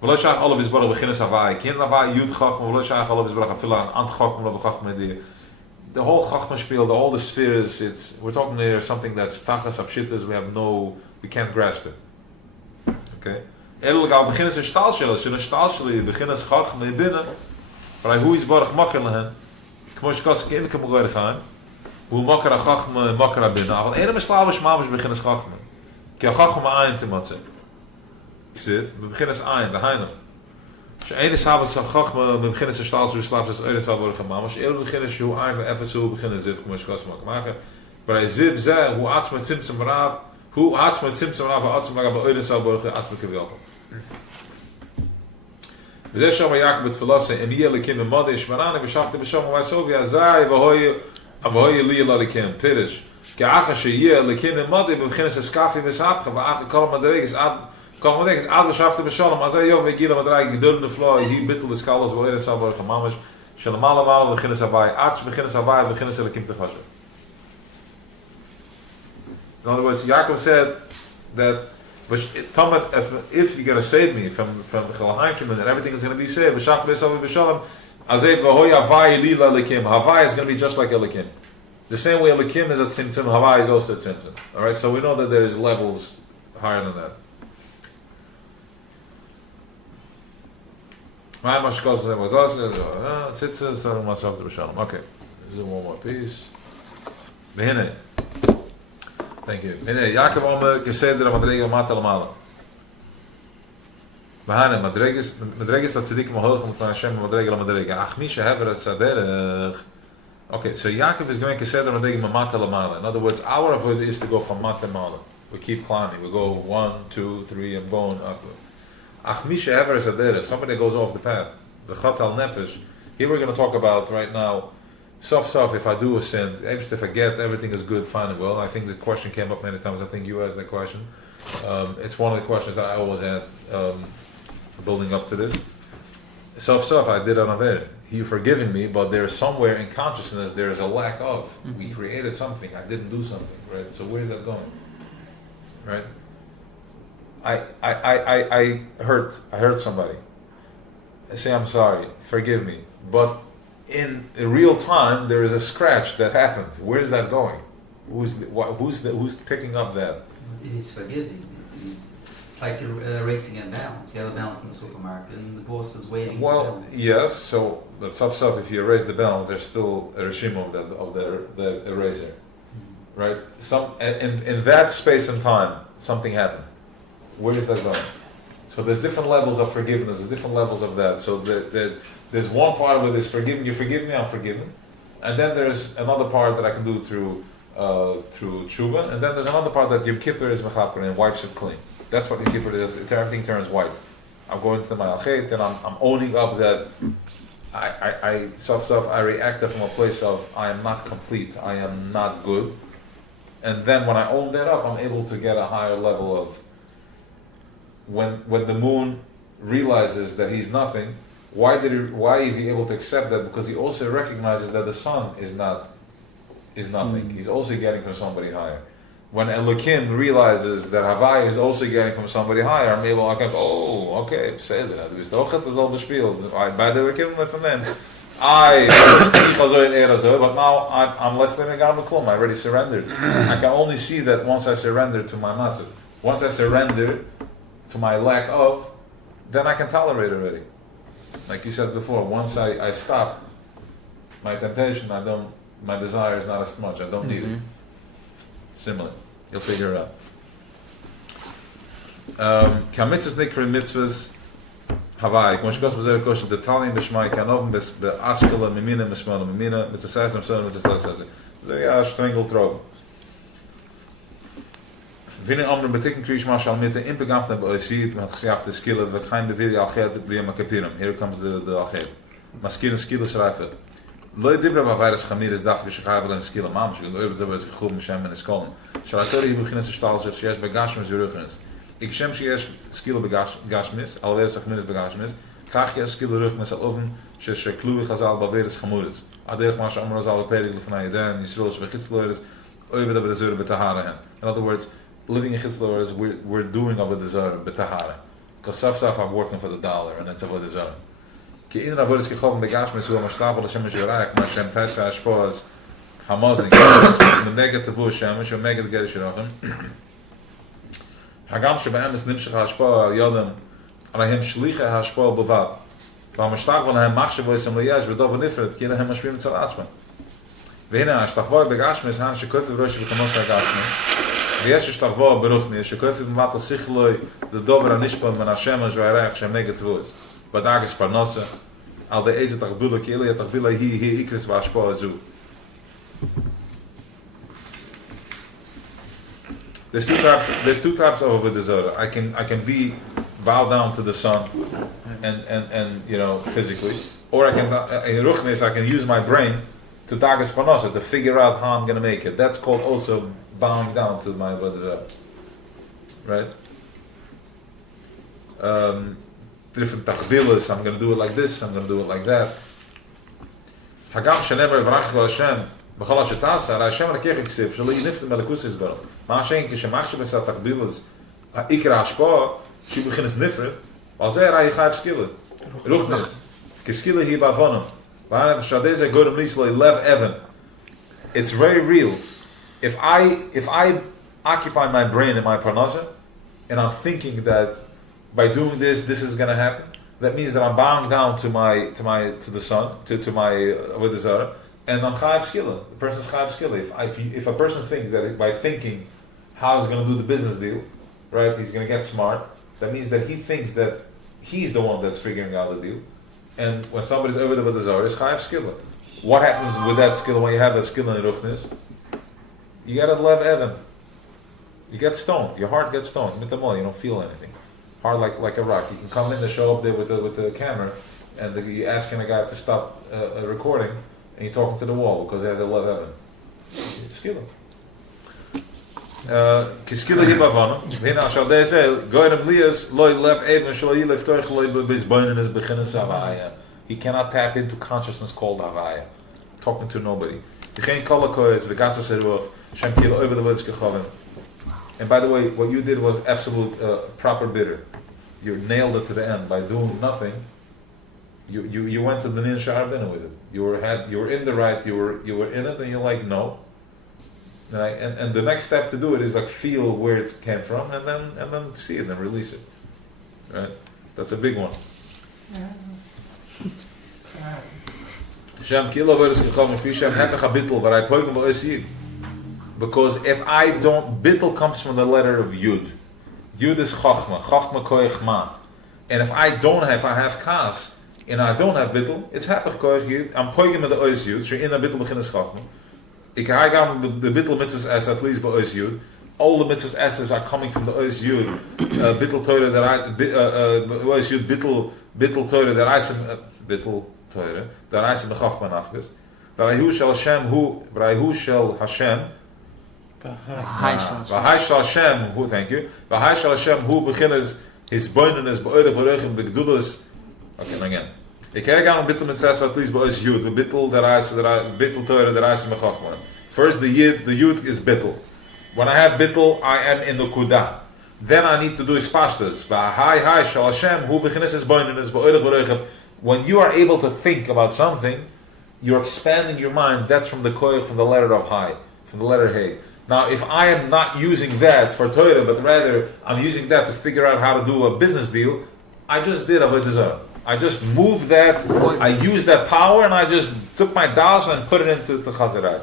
v'lo shayach olav yisborach b'beginnes havai kin havai yud chachma v'lo shayach olav yisborach afila an chachma lo b'chachma di. The whole chachma spiel, all the spheres, we're talking here something that's tachas apshitas, we can't grasp it. Okay? El gal b'beginnes shtal shelo shtal sheli b'beginnes chachma ibina but who is barach makar lehen kmo shkas kin kem goyr gaan who makar chachma makar bin aber ene meslavish mamish beginnes chachma ki chachma ein te matze ksef beginnes ein the heiner she ene sabat sa chachma beginnes shtal so slabs as ene sabat mamish el beginnes hu ein efesu beginnes ziv kmo shkas makar but ziv za who arts mit simsam rab who arts mit simsam rab arts mit ene sabat arts mit kevel וזה שם יעקב בתפילוסה, אם יהיה לקים במודי, שמרני ושפתי בשום ובייסובי, אזי והוי לי ללקים, פירש. כי אחר שיהיה לקים במודי, במכינס הסקפי וסהפכה, ואחר כל המדרגס, עד ושפתי בשום, אז היום הגיע למדרג גדול נפלא, היא ביטל לסקלוס, ואוהר סבר חממש, שלמעלה מעלה במכינס הווי, עד שבכינס הווי, במכינס הלקים תחשב. In other words, Yaakov said that if you're going to save me from the Chalahankim and everything is going to be saved, Havai is going to be just like Elikim. The same way Elikim is at Tzimtzum, Havai is also at Tzimtzum. Alright, so we know that there is levels higher than that. Okay, this is one more piece. Thank you. Yaakov Omer geseder madrega matal mala. Bahane madreges tzadikim hoch mit Hashem madrega madrega. Ach mi shehaver saderach. Okay, so Yaakov is going to geseder madrega matal mala. In other words, our avoid is to go from matal mala. We keep climbing. We go 1, 2, 3 and going upward. Ach mi shehaver saderach. Somebody goes off the path. The chatal nefesh. Here we're going to talk about right now. Sof, if I do a sin, if I forget, everything is good, fine and well. I think the question came up many times. I think you asked that question. It's one of the questions that I always had building up to this. Sof, I did an aver. You're forgiving me, but there's somewhere in consciousness there is a lack of. We created something. I didn't do something, right? So where's that going? Right? I hurt somebody. I say I'm sorry. Forgive me, but in real time, there is a scratch that happened. Where is that going? Who's picking up that? It is forgiving. It's like racing and balance. You have a balance in the supermarket, and the boss is waiting. Well, yes. So that's stuff. If you erase the balance, there's still a regime of the eraser, right? In that space and time, something happened. Where is that going? Yes. So there's different levels of forgiveness. There's different levels of that. So there's one part where there's forgiving. You forgive me, I'm forgiven, and then there's another part that I can do through tshuva, and then there's another part that Yom Kippur is mechaper and wipes it clean. That's what Yom Kippur is. Everything turns white. I'm going to my alchet and I'm owning up that I reacted from a place of I am not complete, I am not good, and then when I own that up, I'm able to get a higher level of when the moon realizes that he's nothing. Why is he able to accept that? Because he also recognizes that the sun is nothing. He's also getting from somebody higher. When Elokim realizes that Havai is also getting from somebody higher, I'm able to go, okay, say that. Du bist auch das all bespielt. By the Elokim from them. But now I'm less than a Gam Klum. I already surrendered. I can only see that once I surrender to my matzah. Once I surrender to my lack of, then I can tolerate already. Like you said before, once I stop my temptation, my desire is not as much. I don't need it. Similar. You'll figure it out. Kamitzvahs nikri mitzvahs Havai. Kmo shkos b'zer kosher detalim b'shmai kanovim b'askala mimina mitzvah sasem mitzvah sasem. So yeah, strangle throat. Binnen anderen betekent Krish Marshal met de impegam naar Boisit, met gezegd de skillen, we gaan de video al geld bij mijn kapiram. Here comes the al geld. Maar skillen schrijven. Leuk dibra maar virus Khamir daf je schrijven en skillen mam. Je over dat we goed met zijn met de school. Shalatori hier beginnen ze stal zich juist bij Gashmis ruggens. Ik shem juist skillen bij Gashmis, alweer zeg minus bij Gashmis. Graag je skillen rug met zijn oven, je kluwe gazal bij virus Khamuris. Ader maar zo maar zal perigel van je dan, Israëls bij Gitzloers over dat we de zure betahara. In other words, living in Gitzloers we're doing over the zure betahara. Because I'm working for the dollar and it's over the zure. כי אין רבו לסכי חוב בגש מסוים משטאבל לשם משורייך מה שם תצע השפוז המוזן נגד תבוא השם שמגד גר שלכם הגם שבאמס נמשך ההשפוע על יודם עליהם שליחי ההשפוע בלבד והמשטאבל להם מחשב ויסם ליש ודוב ונפרד כי להם משפיעים אצל עצמם והנה השתחבוא בגש מסהן שכופי בראשי וכמוס הגשמי ויש השתחבוא ברוכני שכופי במבט השיחלוי לדובר הנשפע מן השמש והירח שהם נגד תבוז Badagas Parnasa, al de Eze Tagbula Kielia Tagbula he Ikris Vashpa Azu. There's two types of Avodah I can be bow down to the sun and you know physically, or I can in Ruchnis I can use my brain to Dagas Parnasa to figure out how I'm gonna make it. That's called also bowing down to my Avodah right? Different takbilas, I'm going to do it like this, I'm going to do it like that. Hagam shenever vrachel Hashem, b'chol hashetasa, ala Hashem rekech iksiv, shelo yiniftem melikus yisbarach. Ma Hashem, kishemach shebesa takbilas, ikra hashpa, she begins nifre, al zeh ra yichayv skille. Ruchnis, kiskille hi bavonim. V'hanat shadeze godem lislo lev even. It's very real. If I occupy my brain in my parnasa, and I'm thinking that by doing this is going to happen. That means that I'm bowing down to the sun, to my Avodah Zarah, and I'm chayav skilla. The person's chayav skilla. If a person thinks that by thinking how he's going to do the business deal, right, he's going to get smart. That means that he thinks that he's the one that's figuring out the deal. And when somebody's over the Avodah Zarah, it's chayav skilla. What happens with that skill when you have that skill in Ruchnis? You got to love Evan. You get stoned. Your heart gets stoned. Mitamol, you don't feel anything. Hard like a rock. You can come in and show up there with the camera, and you're asking a guy to stop recording, and you're talking to the wall because he has a love Evan. Skilla. Kiskilla hibavana. Hina shall they say goyim lias loy lev even shall you lift toich loy bezboinen is beginnen savaya. He cannot tap into consciousness called avaya. Talking to nobody. Geen kolakois v'gasa seruach shem kilo over the words gechoven. And by the way, what you did was absolute proper bitter. You nailed it to the end by doing nothing. You went to the Nin Sha'arbina with it. You were in the right. You were in it, and you're like no. And the next step to do it is like feel where it came from, and then see it and release it. Right? That's a big one. Shem kilo words gekomen fishem heb ik bittel, but I poigen by osid. Because if I don't, bittel comes from the letter of Yud. Yud is Chachma. Chachma koich ma. And if I have Kas, and I don't have bittel, it's hapach koich Yud. I'm poigim with the ois Yud. So in a bittel begin is Chachma. Ik haigam the bittel mitzvahs es at least by ois Yud. All the mitzvahs esses are coming from the ois Yud. Bittel Torah that I ois Yud bittel Torah that I bittel Torah that I the Chachma nafkas. V'rayu shel Hashem hu v'rayu shel Hashem. V'hai shel Hashem hu, thank you. V'hai shel Hashem hu beginnes his boinen is beoide v'rechem begdulas. Okay, again. Ik kijk aan bittel mitzvahs at least by ois Yud. The bittel that I bittel Torah that I the Chachma. First the Yud is bittel. When I have bittel, I am in the kudah. Then I need to do ispashtas. V'hai shel Hashem hu beginnes his boinen is beoide v'rechem. When you are able to think about something, you're expanding your mind. That's from the koich, from the letter of Hai, from the letter Hey. Now, if I am not using that for Torah, but rather I'm using that to figure out how to do a business deal, I just did Avodah Zarah. I just moved that, I used that power, and I just took my das and put it into the Chazarat.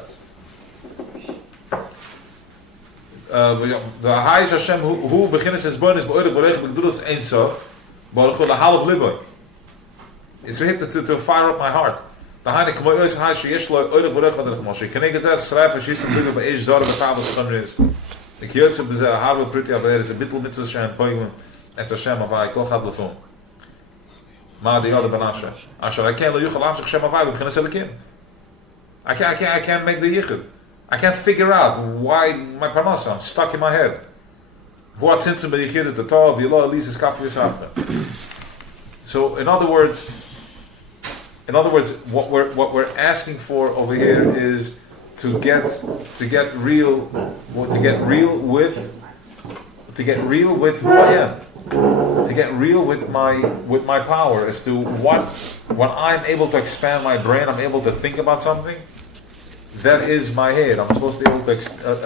The Hai Hashem who begins his bonus beoidig bereich begdulas ein sof, baruch the half liboy. It's hit to fire up my heart. The Hanik Moyes Hai Sheyesh Lo Oidig Vorech Vadrat Moshe. Can I get that schrijven? She's some bigger by Eish Zara the Tables Conris. Ik hier op de harde pretty aver is a bitl mitzvah shem poilim es Hashem avai kol chad lefum. Ma di other banasha. Asher I can't yuchal am Hashem avai b'chinas elikim. I can't make the yichud. I can't figure out why my parnasa. I'm stuck in my head. What tzimtzum b'yichid at tov yilo elisis kaf yisachta. So in other words, what we're asking for over here is to get real with who I am, to get real with my power as to when I'm able to expand my brain, I'm able to think about something. That is my head. I'm supposed to be able to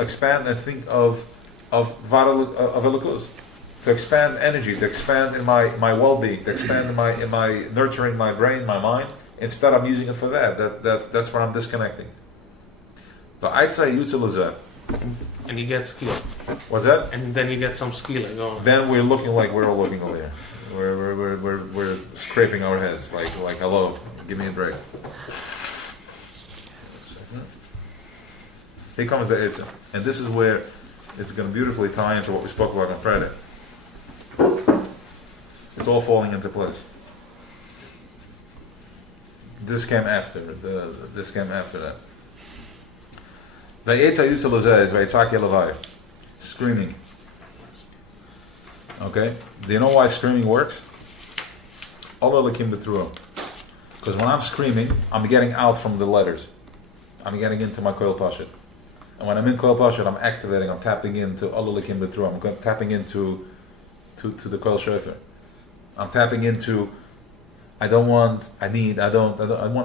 expand and think of Elokus, to expand energy, to expand in my well-being, to expand in my nurturing my brain, my mind. Instead, I'm using it for that's where I'm disconnecting. And you get skill. What's that? And then you get some skill going. Then we're looking like we're all looking over here. We're scraping our heads like hello, give me a break. Here comes the Eitzah. And this is where it's going to beautifully tie into what we spoke about on Friday. It's all falling into place. This came after that. Screaming. Okay? Do you know why screaming works? Because when I'm screaming, I'm getting out from the letters. I'm getting into my Koil Pashut. And when I'm in Koil Pashut, I'm activating, I'm tapping into Allah Lakim B'Truah. I'm tapping into the Koil Shofar. I'm tapping into I want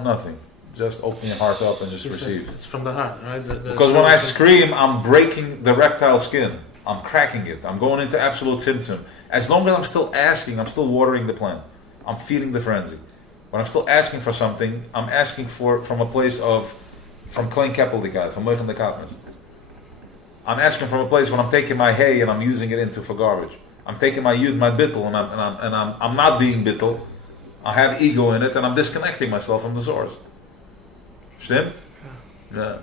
nothing. Just open your heart up and just receive. It's from the heart, right? Because when I scream, I'm breaking the reptile skin. I'm cracking it. I'm going into absolute symptom. As long as I'm still asking, I'm still watering the plant. I'm feeding the frenzy. When I'm still asking for something, I'm asking from a place from Klein Keppeldikat, from Meuchen de Katmes. I'm asking from a place when I'm taking my hay and I'm using it for garbage. I'm taking my yud, my bittel, and I'm not being bittel. I have ego in it, and I'm disconnecting myself from the source. Stimmt? Yeah.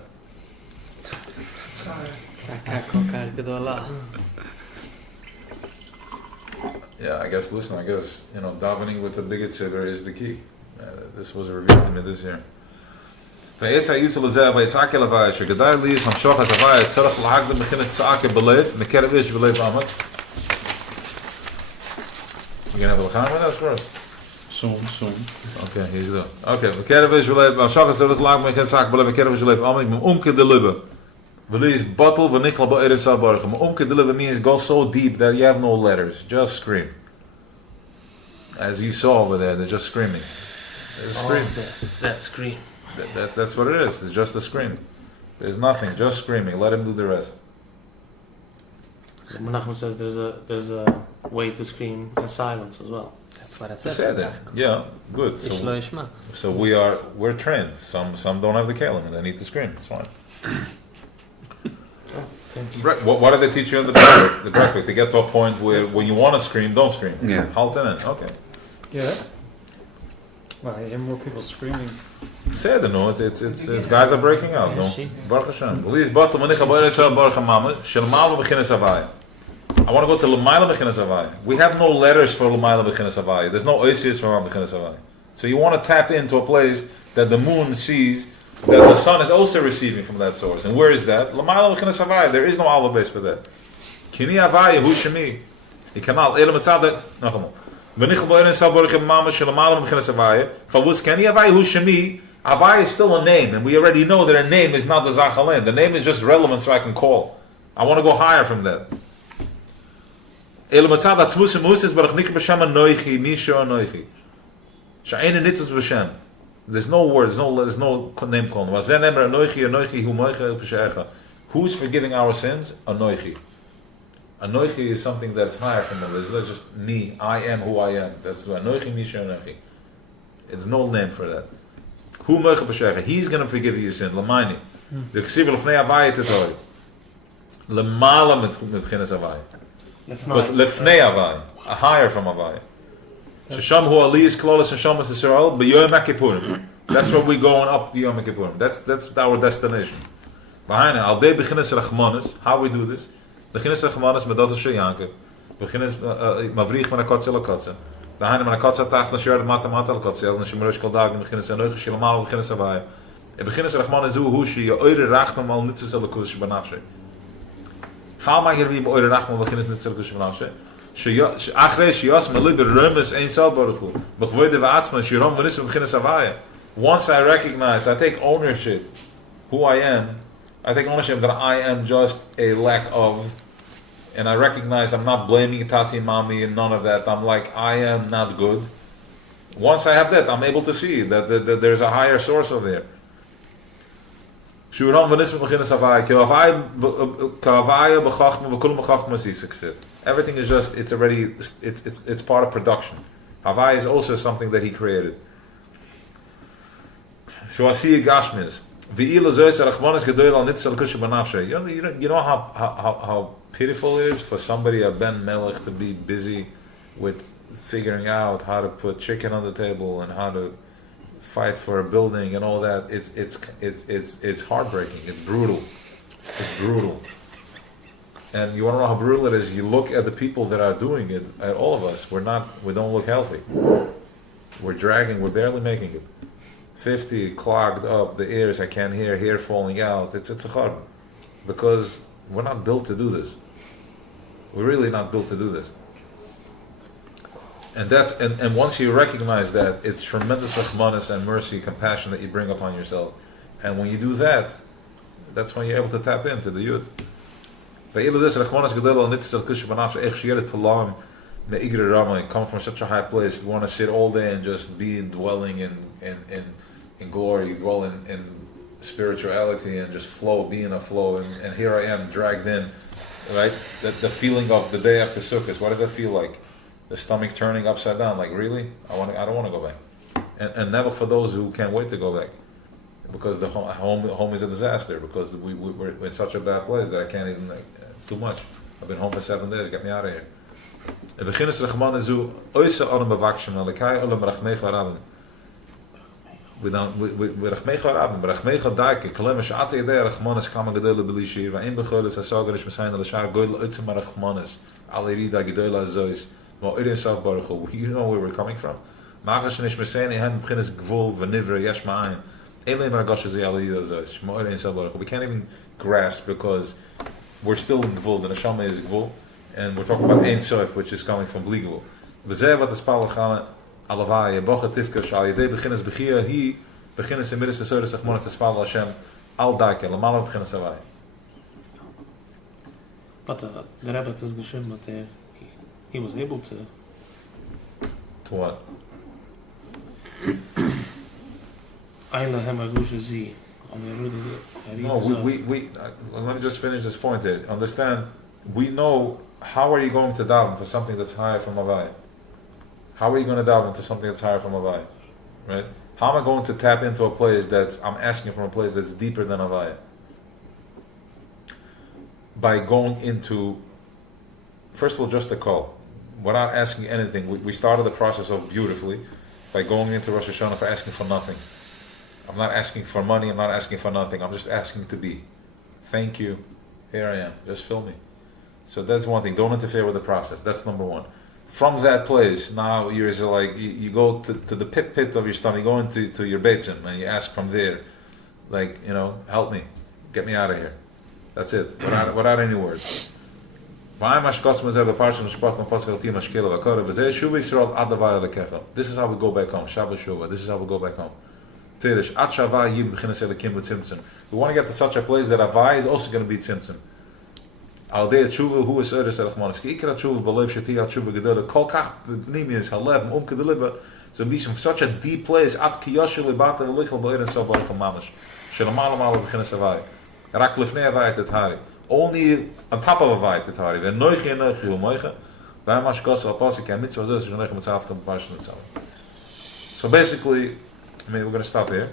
Yeah, I guess, davening with the bigger tzibur is the key. This was revealed to me this year. We're gonna have a l'chaim with us first. Soon. Okay, he's there. Okay, V'kerevish v'lev, Mashachas zerich lag mechet tzak b'lev, V'kerevish v'lev, Amik, M'umke de libe. V'lis bottle v'nichal ba'eretz ha'barach. M'umke de libe means go so deep that you have no letters. Just scream. As you saw over there, they're just screaming. They're just screaming. That scream. That's what it is. It's just a scream. There's nothing. Just screaming. Let him do the rest. Menachem says there's a way to scream in silence as well. That's what I Said said. that. Yeah, good. So we're trained. Some don't have the kalim and they need to scream. It's fine. Thank you. Right. What do they teach you in the breakfast? To get to a point where when you want to scream, don't scream. Yeah. Halt in it. Okay. Yeah. Well, I hear more people screaming. Say it, no. It's guys are breaking out. No. Baruch Hashem. Please, batal manicha ba'eretz baruch hamamad shelmalu b'chinas havaya. I want to go to L'mayla B'chinas Havaya. We have no letters for L'mayla B'chinas Havaya. There's no oisius for B'chinas Havaya. So you want to tap into a place that the moon sees that the sun is also receiving from that source. And where is that? L'mayla B'chinas Havaya. There is no Allah base for that. Kini Havaya, Hu Shemi. Ikamal, Elam Etzad, Nachamol. V'nichel B'chinas Havaya, Mama Shalomala B'chinas Havaya. Favuz Kini Havaya, Hu Shemi. Havaya is still a name, and we already know that a name is not the Zachalin. The name is just relevant so I can call. I want to go higher from that. There's no words, there's no name called. Who's forgiving our sins? Anoichi. Anoichi is something that's higher from them. It's not just me, I am who I am. That's Anoichi, Misha, Anoichi. It's no name for that. He's going to forgive you your sin. Lamaini. The Ksiv Lefnei Havaya Tetori. Lemala mit B'chinas Havaya. Because Lefnei Havaya, a higher from Havaya. Shasham Hu Aliyis Klolos and Shamas Yisrael B'Yom HaKippurim. That's where we're going up to Yom HaKippurim. That's our destination. Behind it, Al Dei B'chinas Rachmanis. How we do this? Beginnes Rachmanis met dat is Sheyanke. Beginnes Mavrich met een kotze la kotze. De Heine met een kotze tacht na Sherd mata la kotze. En Shemrosh Kaldag beginnes en Neuge Shilmal beginnes Avai. En beginnes Rachmanis Hushi, je eure Rachman al niet zo kush banafshe. Ga maar hier wie eure Rachman beginnes niet zo kush banafshe. Achre Shias Maliber Remes ein Salbaruchu. Begwoide Waatsman Shiram Venis beginnes Avai. Once I recognize, I take ownership who I am. I take ownership that I am just a lack of, and I recognize I'm not blaming Tati and Mami and none of that. I'm like, I am not good. Once I have that, I'm able to see that there's a higher source over there. Everything is just, it's already, it's part of production. Havai is also something that he created. You know how pitiful it is for somebody a Ben Melech to be busy with figuring out how to put chicken on the table and how to fight for a building and all that. It's heartbreaking. It's brutal. It's brutal. And you want to know how brutal it is? You look at the people that are doing it. At all of us, we don't look healthy. We're dragging. We're barely making it. 50 clogged up, the ears, I can't hear, hair falling out. It's a chard. Because we're not built to do this. We're really not built to do this. And and once you recognize that, it's tremendous rahmanas and mercy, compassion that you bring upon yourself. And when you do that, that's when you're able to tap into the yud. Come from such a high place, you want to sit all day and just be dwelling in glory, dwell in spirituality and just flow, be in a flow, and here I am dragged in, right? The feeling of the day after Sukkot, what does that feel like? The stomach turning upside down, like really? I don't want to go back. And never for those who can't wait to go back. Because the home is a disaster, because we're in such a bad place that I can't even, it's too much. I've been home for 7 days, get me out of here. Het begin is Rachman is zo oise allem bewachsen, alekai allem rachmega rabben. We rachmega rabben, rachmega daike, kalem is ate idee Rachman is kama gedele belishir, wa in begol is asagar is mesayn al shar goel uitse maar Rachman is. Alle rida gedele azois, ma irin saf baruchu. You know where we're coming from. Magas is mesayn hen begin is gvul venivre yesh ma'ain. Ele maragash is alle rida azois, ma irin saf baruchu. We can't even grasp because we're still in gvul. The neshama is gvul. And we're talking about Ein Sof, which is coming from Bligul. V'zeh wat espal gane alavai bocha tifka shal yedei beginnes begia hi beginnes in middes esodes achmonas espal Hashem al daike lamala beginnes avai. But the Rebbe does geschrieben, but he was able to. To what? Eile hem agusha zi. No, we let me just finish this point here. Understand, we know. How are you going to daven for something that's higher from Avaya? How are you going to daven to something that's higher from Avaya? Right? How am I going to tap into a place I'm asking from a place that's deeper than Avaya? By going into, first of all, just a call. Without asking anything. We started the process off beautifully by going into Rosh Hashanah for asking for nothing. I'm not asking for money, I'm not asking for nothing. I'm just asking to be. Thank you. Here I am. Just fill me. So that's one thing. Don't interfere with the process. That's number one. From that place, now you're like you go to the pit of your stomach. You go into your beitzim and you ask from there, like, help me, get me out of here. That's it. Without any words. This is how we go back home. Shabbat Shuvah. This is how we go back home. We want to get to such a place that Avai is also going to be tzimtzum. Al dei tshuva hu is eres elchmanis. Ki ikra tshuva belev sheti al tshuva gedele kol kach b'pnimi is haleb umke deliba. So be from such a deep place at ki yoshel ibata v'lichel b'erin so b'lichel mamash. Shelamal amal b'chinas avai. Rak lefnei avai tet hari. Only on top of avai tet hari. Ve noichi en noichi hu moiche. V'ayim ash kosel apasik ya mitzvah zes shoneiche mitzav kam b'pashn mitzav. So basically, we're going to stop here.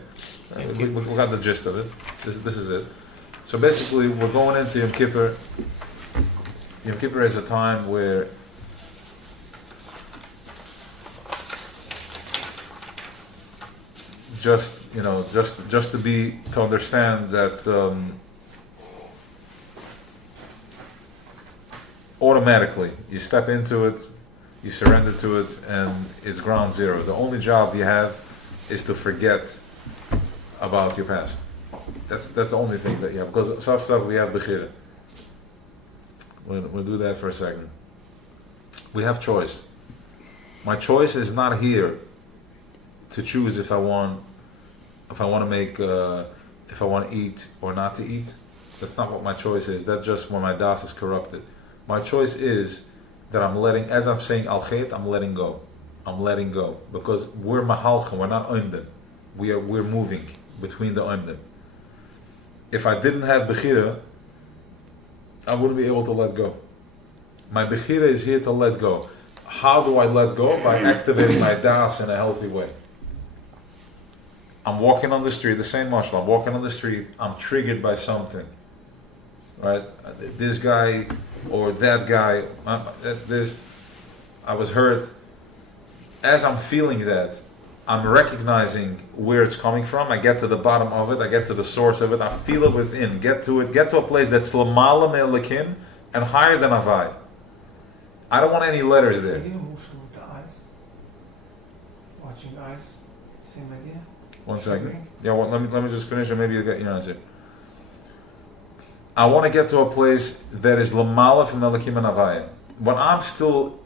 We got the gist of it. This is it. So basically, we're going into Yom Kippur. Yom Kippur is a time where just to understand that automatically. You step into it, you surrender to it, and it's ground zero. The only job you have is to forget about your past. That's the only thing that you have. Because some stuff we have bechira. We'll do that for a second. We have choice. My choice is not here to choose if I want to eat or not to eat. That's not what my choice is. That's just when my das is corrupted. My choice is that I'm letting, as I'm saying al chet, I'm letting go. I'm letting go. Because we're mahalchim, we're not oimdim. We're moving between the oimdim. If I didn't have bechira, I wouldn't be able to let go. My bechira is here to let go. How do I let go? By activating my das in a healthy way. I'm walking on the street, the same mashal, I'm walking on the street, I'm triggered by something. Right? This guy or that guy, I was hurt. As I'm feeling that, I'm recognizing where it's coming from. I get to the bottom of it, I get to the source of it, I feel it within, get to a place that's l'mala me'elakim and higher than avai. I don't want any letters there. Are you emotional with the eyes? Watching eyes, same idea? One second. Yeah, well, let me just finish and maybe you'll get your answer. I want to get to a place that is l'mala from Elokim and Havaya. When I'm still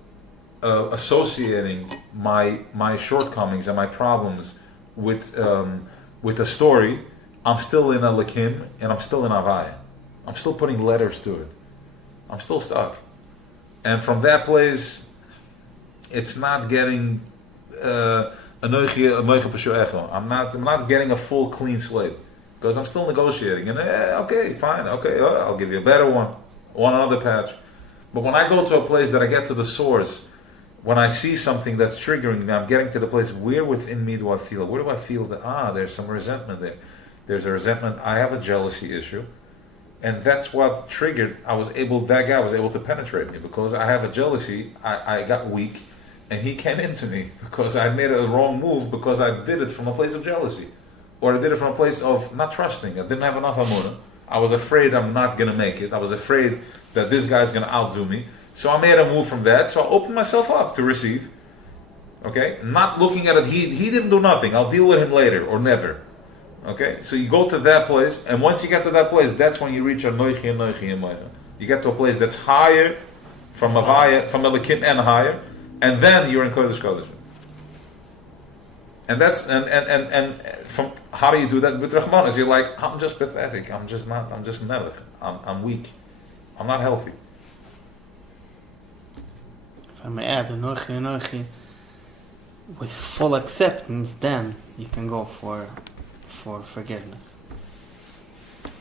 associating my shortcomings and my problems with a story, I'm still in Elokim and I'm still in Havaya. I'm still putting letters to it. I'm still stuck. And from that place, it's not getting I'm not getting a full clean slate because I'm still negotiating. And okay, fine, okay, I'll give you a better one another patch. But when I go to a place that I get to the source, when I see something that's triggering me, I'm getting to the place where within me do I feel? Where do I feel that there's some resentment there? There's a resentment. I have a jealousy issue. And that's what triggered, that guy was able to penetrate me because I have a jealousy, I got weak, and he came into me because I made a wrong move because I did it from a place of jealousy. Or I did it from a place of not trusting. I didn't have enough amunah. I was afraid I'm not going to make it. I was afraid that this guy's going to outdo me. So I made a move from that, so I opened myself up to receive. Okay? Not looking at it, he didn't do nothing, I'll deal with him later, or never. Okay, so you go to that place, and once you get to that place, that's when you reach a noichi and noichi and noichi. You get to a place that's higher from Avaya, from Elikim and higher, and then you're in Kodesh Kodesh. And that's and from how do you do that with Rahmanas? You're like, I'm just pathetic. I'm just melech. I'm weak. I'm not healthy. If I may add, noichi, with full acceptance, then you can go for forgiveness.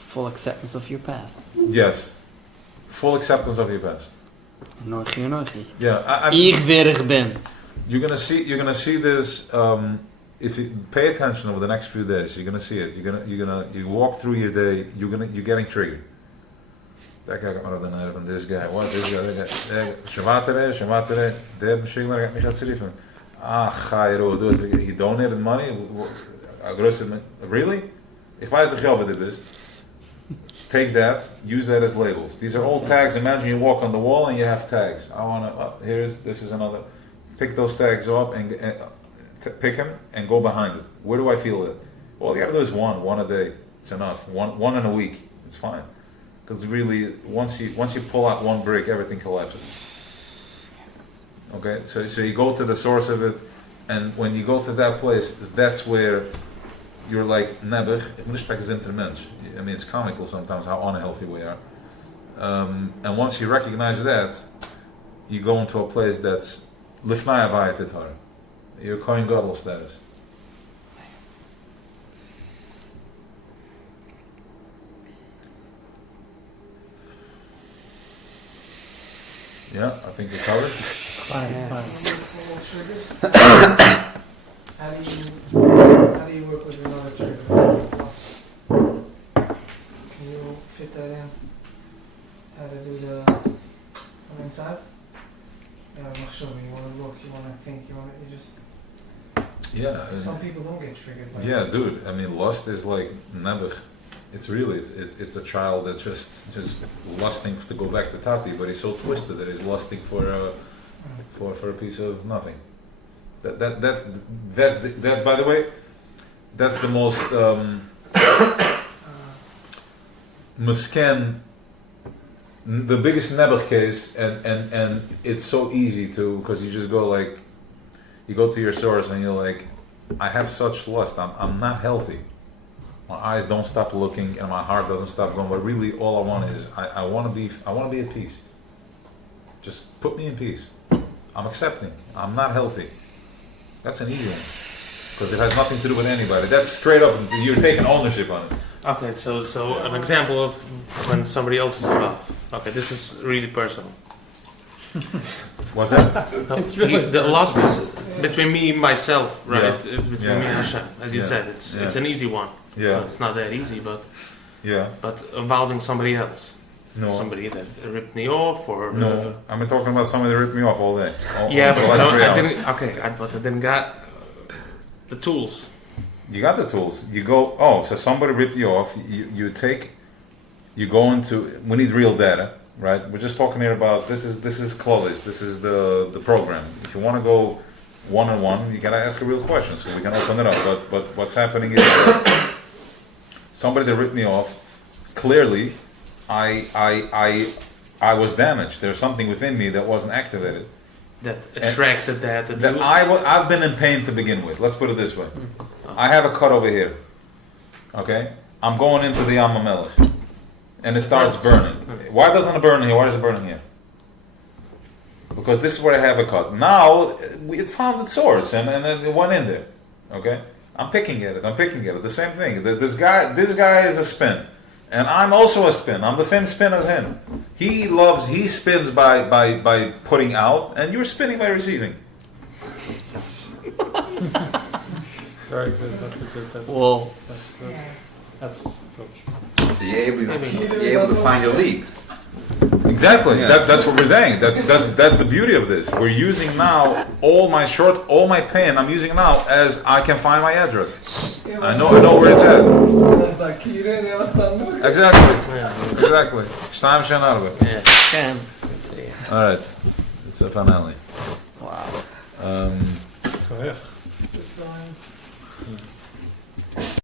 Full acceptance of your past. Yes. Full acceptance of your past. Noichi. Yeah. Ich wer ich bin. You're gonna see this if you pay attention over the next few days. You're gonna see it. You walk through your day. You're getting triggered. That guy got me on the nerve, and this guy. What? This guy. Shematere. Der Meshigler got me tzrifim. Chayro, do it. He donated money. Really? Ich weiß doch ja, what it is. Take that, use that as labels. These are all tags. Imagine you walk on the wall and you have tags. This is another. Pick those tags up and pick them and go behind it. Where do I feel it? All you gotta do is one a day. It's enough. One in a week. It's fine. Because really, once you pull out one brick, everything collapses. Yes. Okay, so you go to the source of it, and when you go to that place, that's where you're like, nebach, I mean, it's comical sometimes how unhealthy we are. And once you recognize that, you go into a place that's lifnai avayat titar. You're Kohen Gadol status. Yeah, I think you covered. How do you work with another trigger? Can you fit that in? How to do the on inside? Yeah, I'm not sure. You want to look, you want to think, you just. Yeah. Some people don't get triggered. Yeah, dude. I mean, lust is like nebuch. It's really it's a child that's just lusting to go back to Tati, but he's so twisted that he's lusting for a piece of nothing. That's by the way, that's the most musken, the biggest nebuch case, and it's so easy to, because you just go like, you go to your source and you're like, I have such lust, I'm not healthy. My eyes don't stop looking and my heart doesn't stop going, but really all I want is, I want to be at peace. Just put me in peace. I'm accepting. I'm not healthy. That's an easy one. Because it has nothing to do with anybody. That's straight up, you're taking ownership on it. Okay, so an example of when somebody else is involved. Okay, this is really personal. What's that? No, It's really the lust is between me and myself, right? Yeah. It's between me and Hashem, as you said. It's an easy one. Yeah. Well, it's not that easy, but Yeah. involving somebody else, No. somebody that ripped me off, or No. I've been talking about somebody that ripped me off all day. yeah, for but the last 3 I hours. didn't. Okay, but I didn't got the tools. You got the tools. You go, so somebody ripped you off. You go into, we need real data, right? We're just talking here about, this is Klolis, this is the program. If you want to go one-on-one, you gotta ask a real question so we can open it up. But what's happening is somebody that ripped me off, clearly I was damaged. There's something within me that wasn't activated. That attracted that abuse. That I've been in pain to begin with. Let's put it this way. I have a cut over here. Okay? I'm going into the Yam HaMelech. And it starts burning. Why doesn't it burn here? Why is it burning here? Because this is where I have a cut. Now, it found its source and it went in there. Okay? I'm picking at it. The same thing. This guy is a spin. And I'm also a spin. I'm the same spin as him. He spins by putting out, and you're spinning by receiving. Very good. That's a good. That's, Well, that's good. That's So you're able to find your leaks. Exactly. Yeah. That's what we're saying. That's the beauty of this. We're using now all my pain. I'm using now as I can find my address. I know where it's at. Exactly. Exactly. Shtaim Shanarbe. yeah, can. All right. It's a finale. Wow. correct.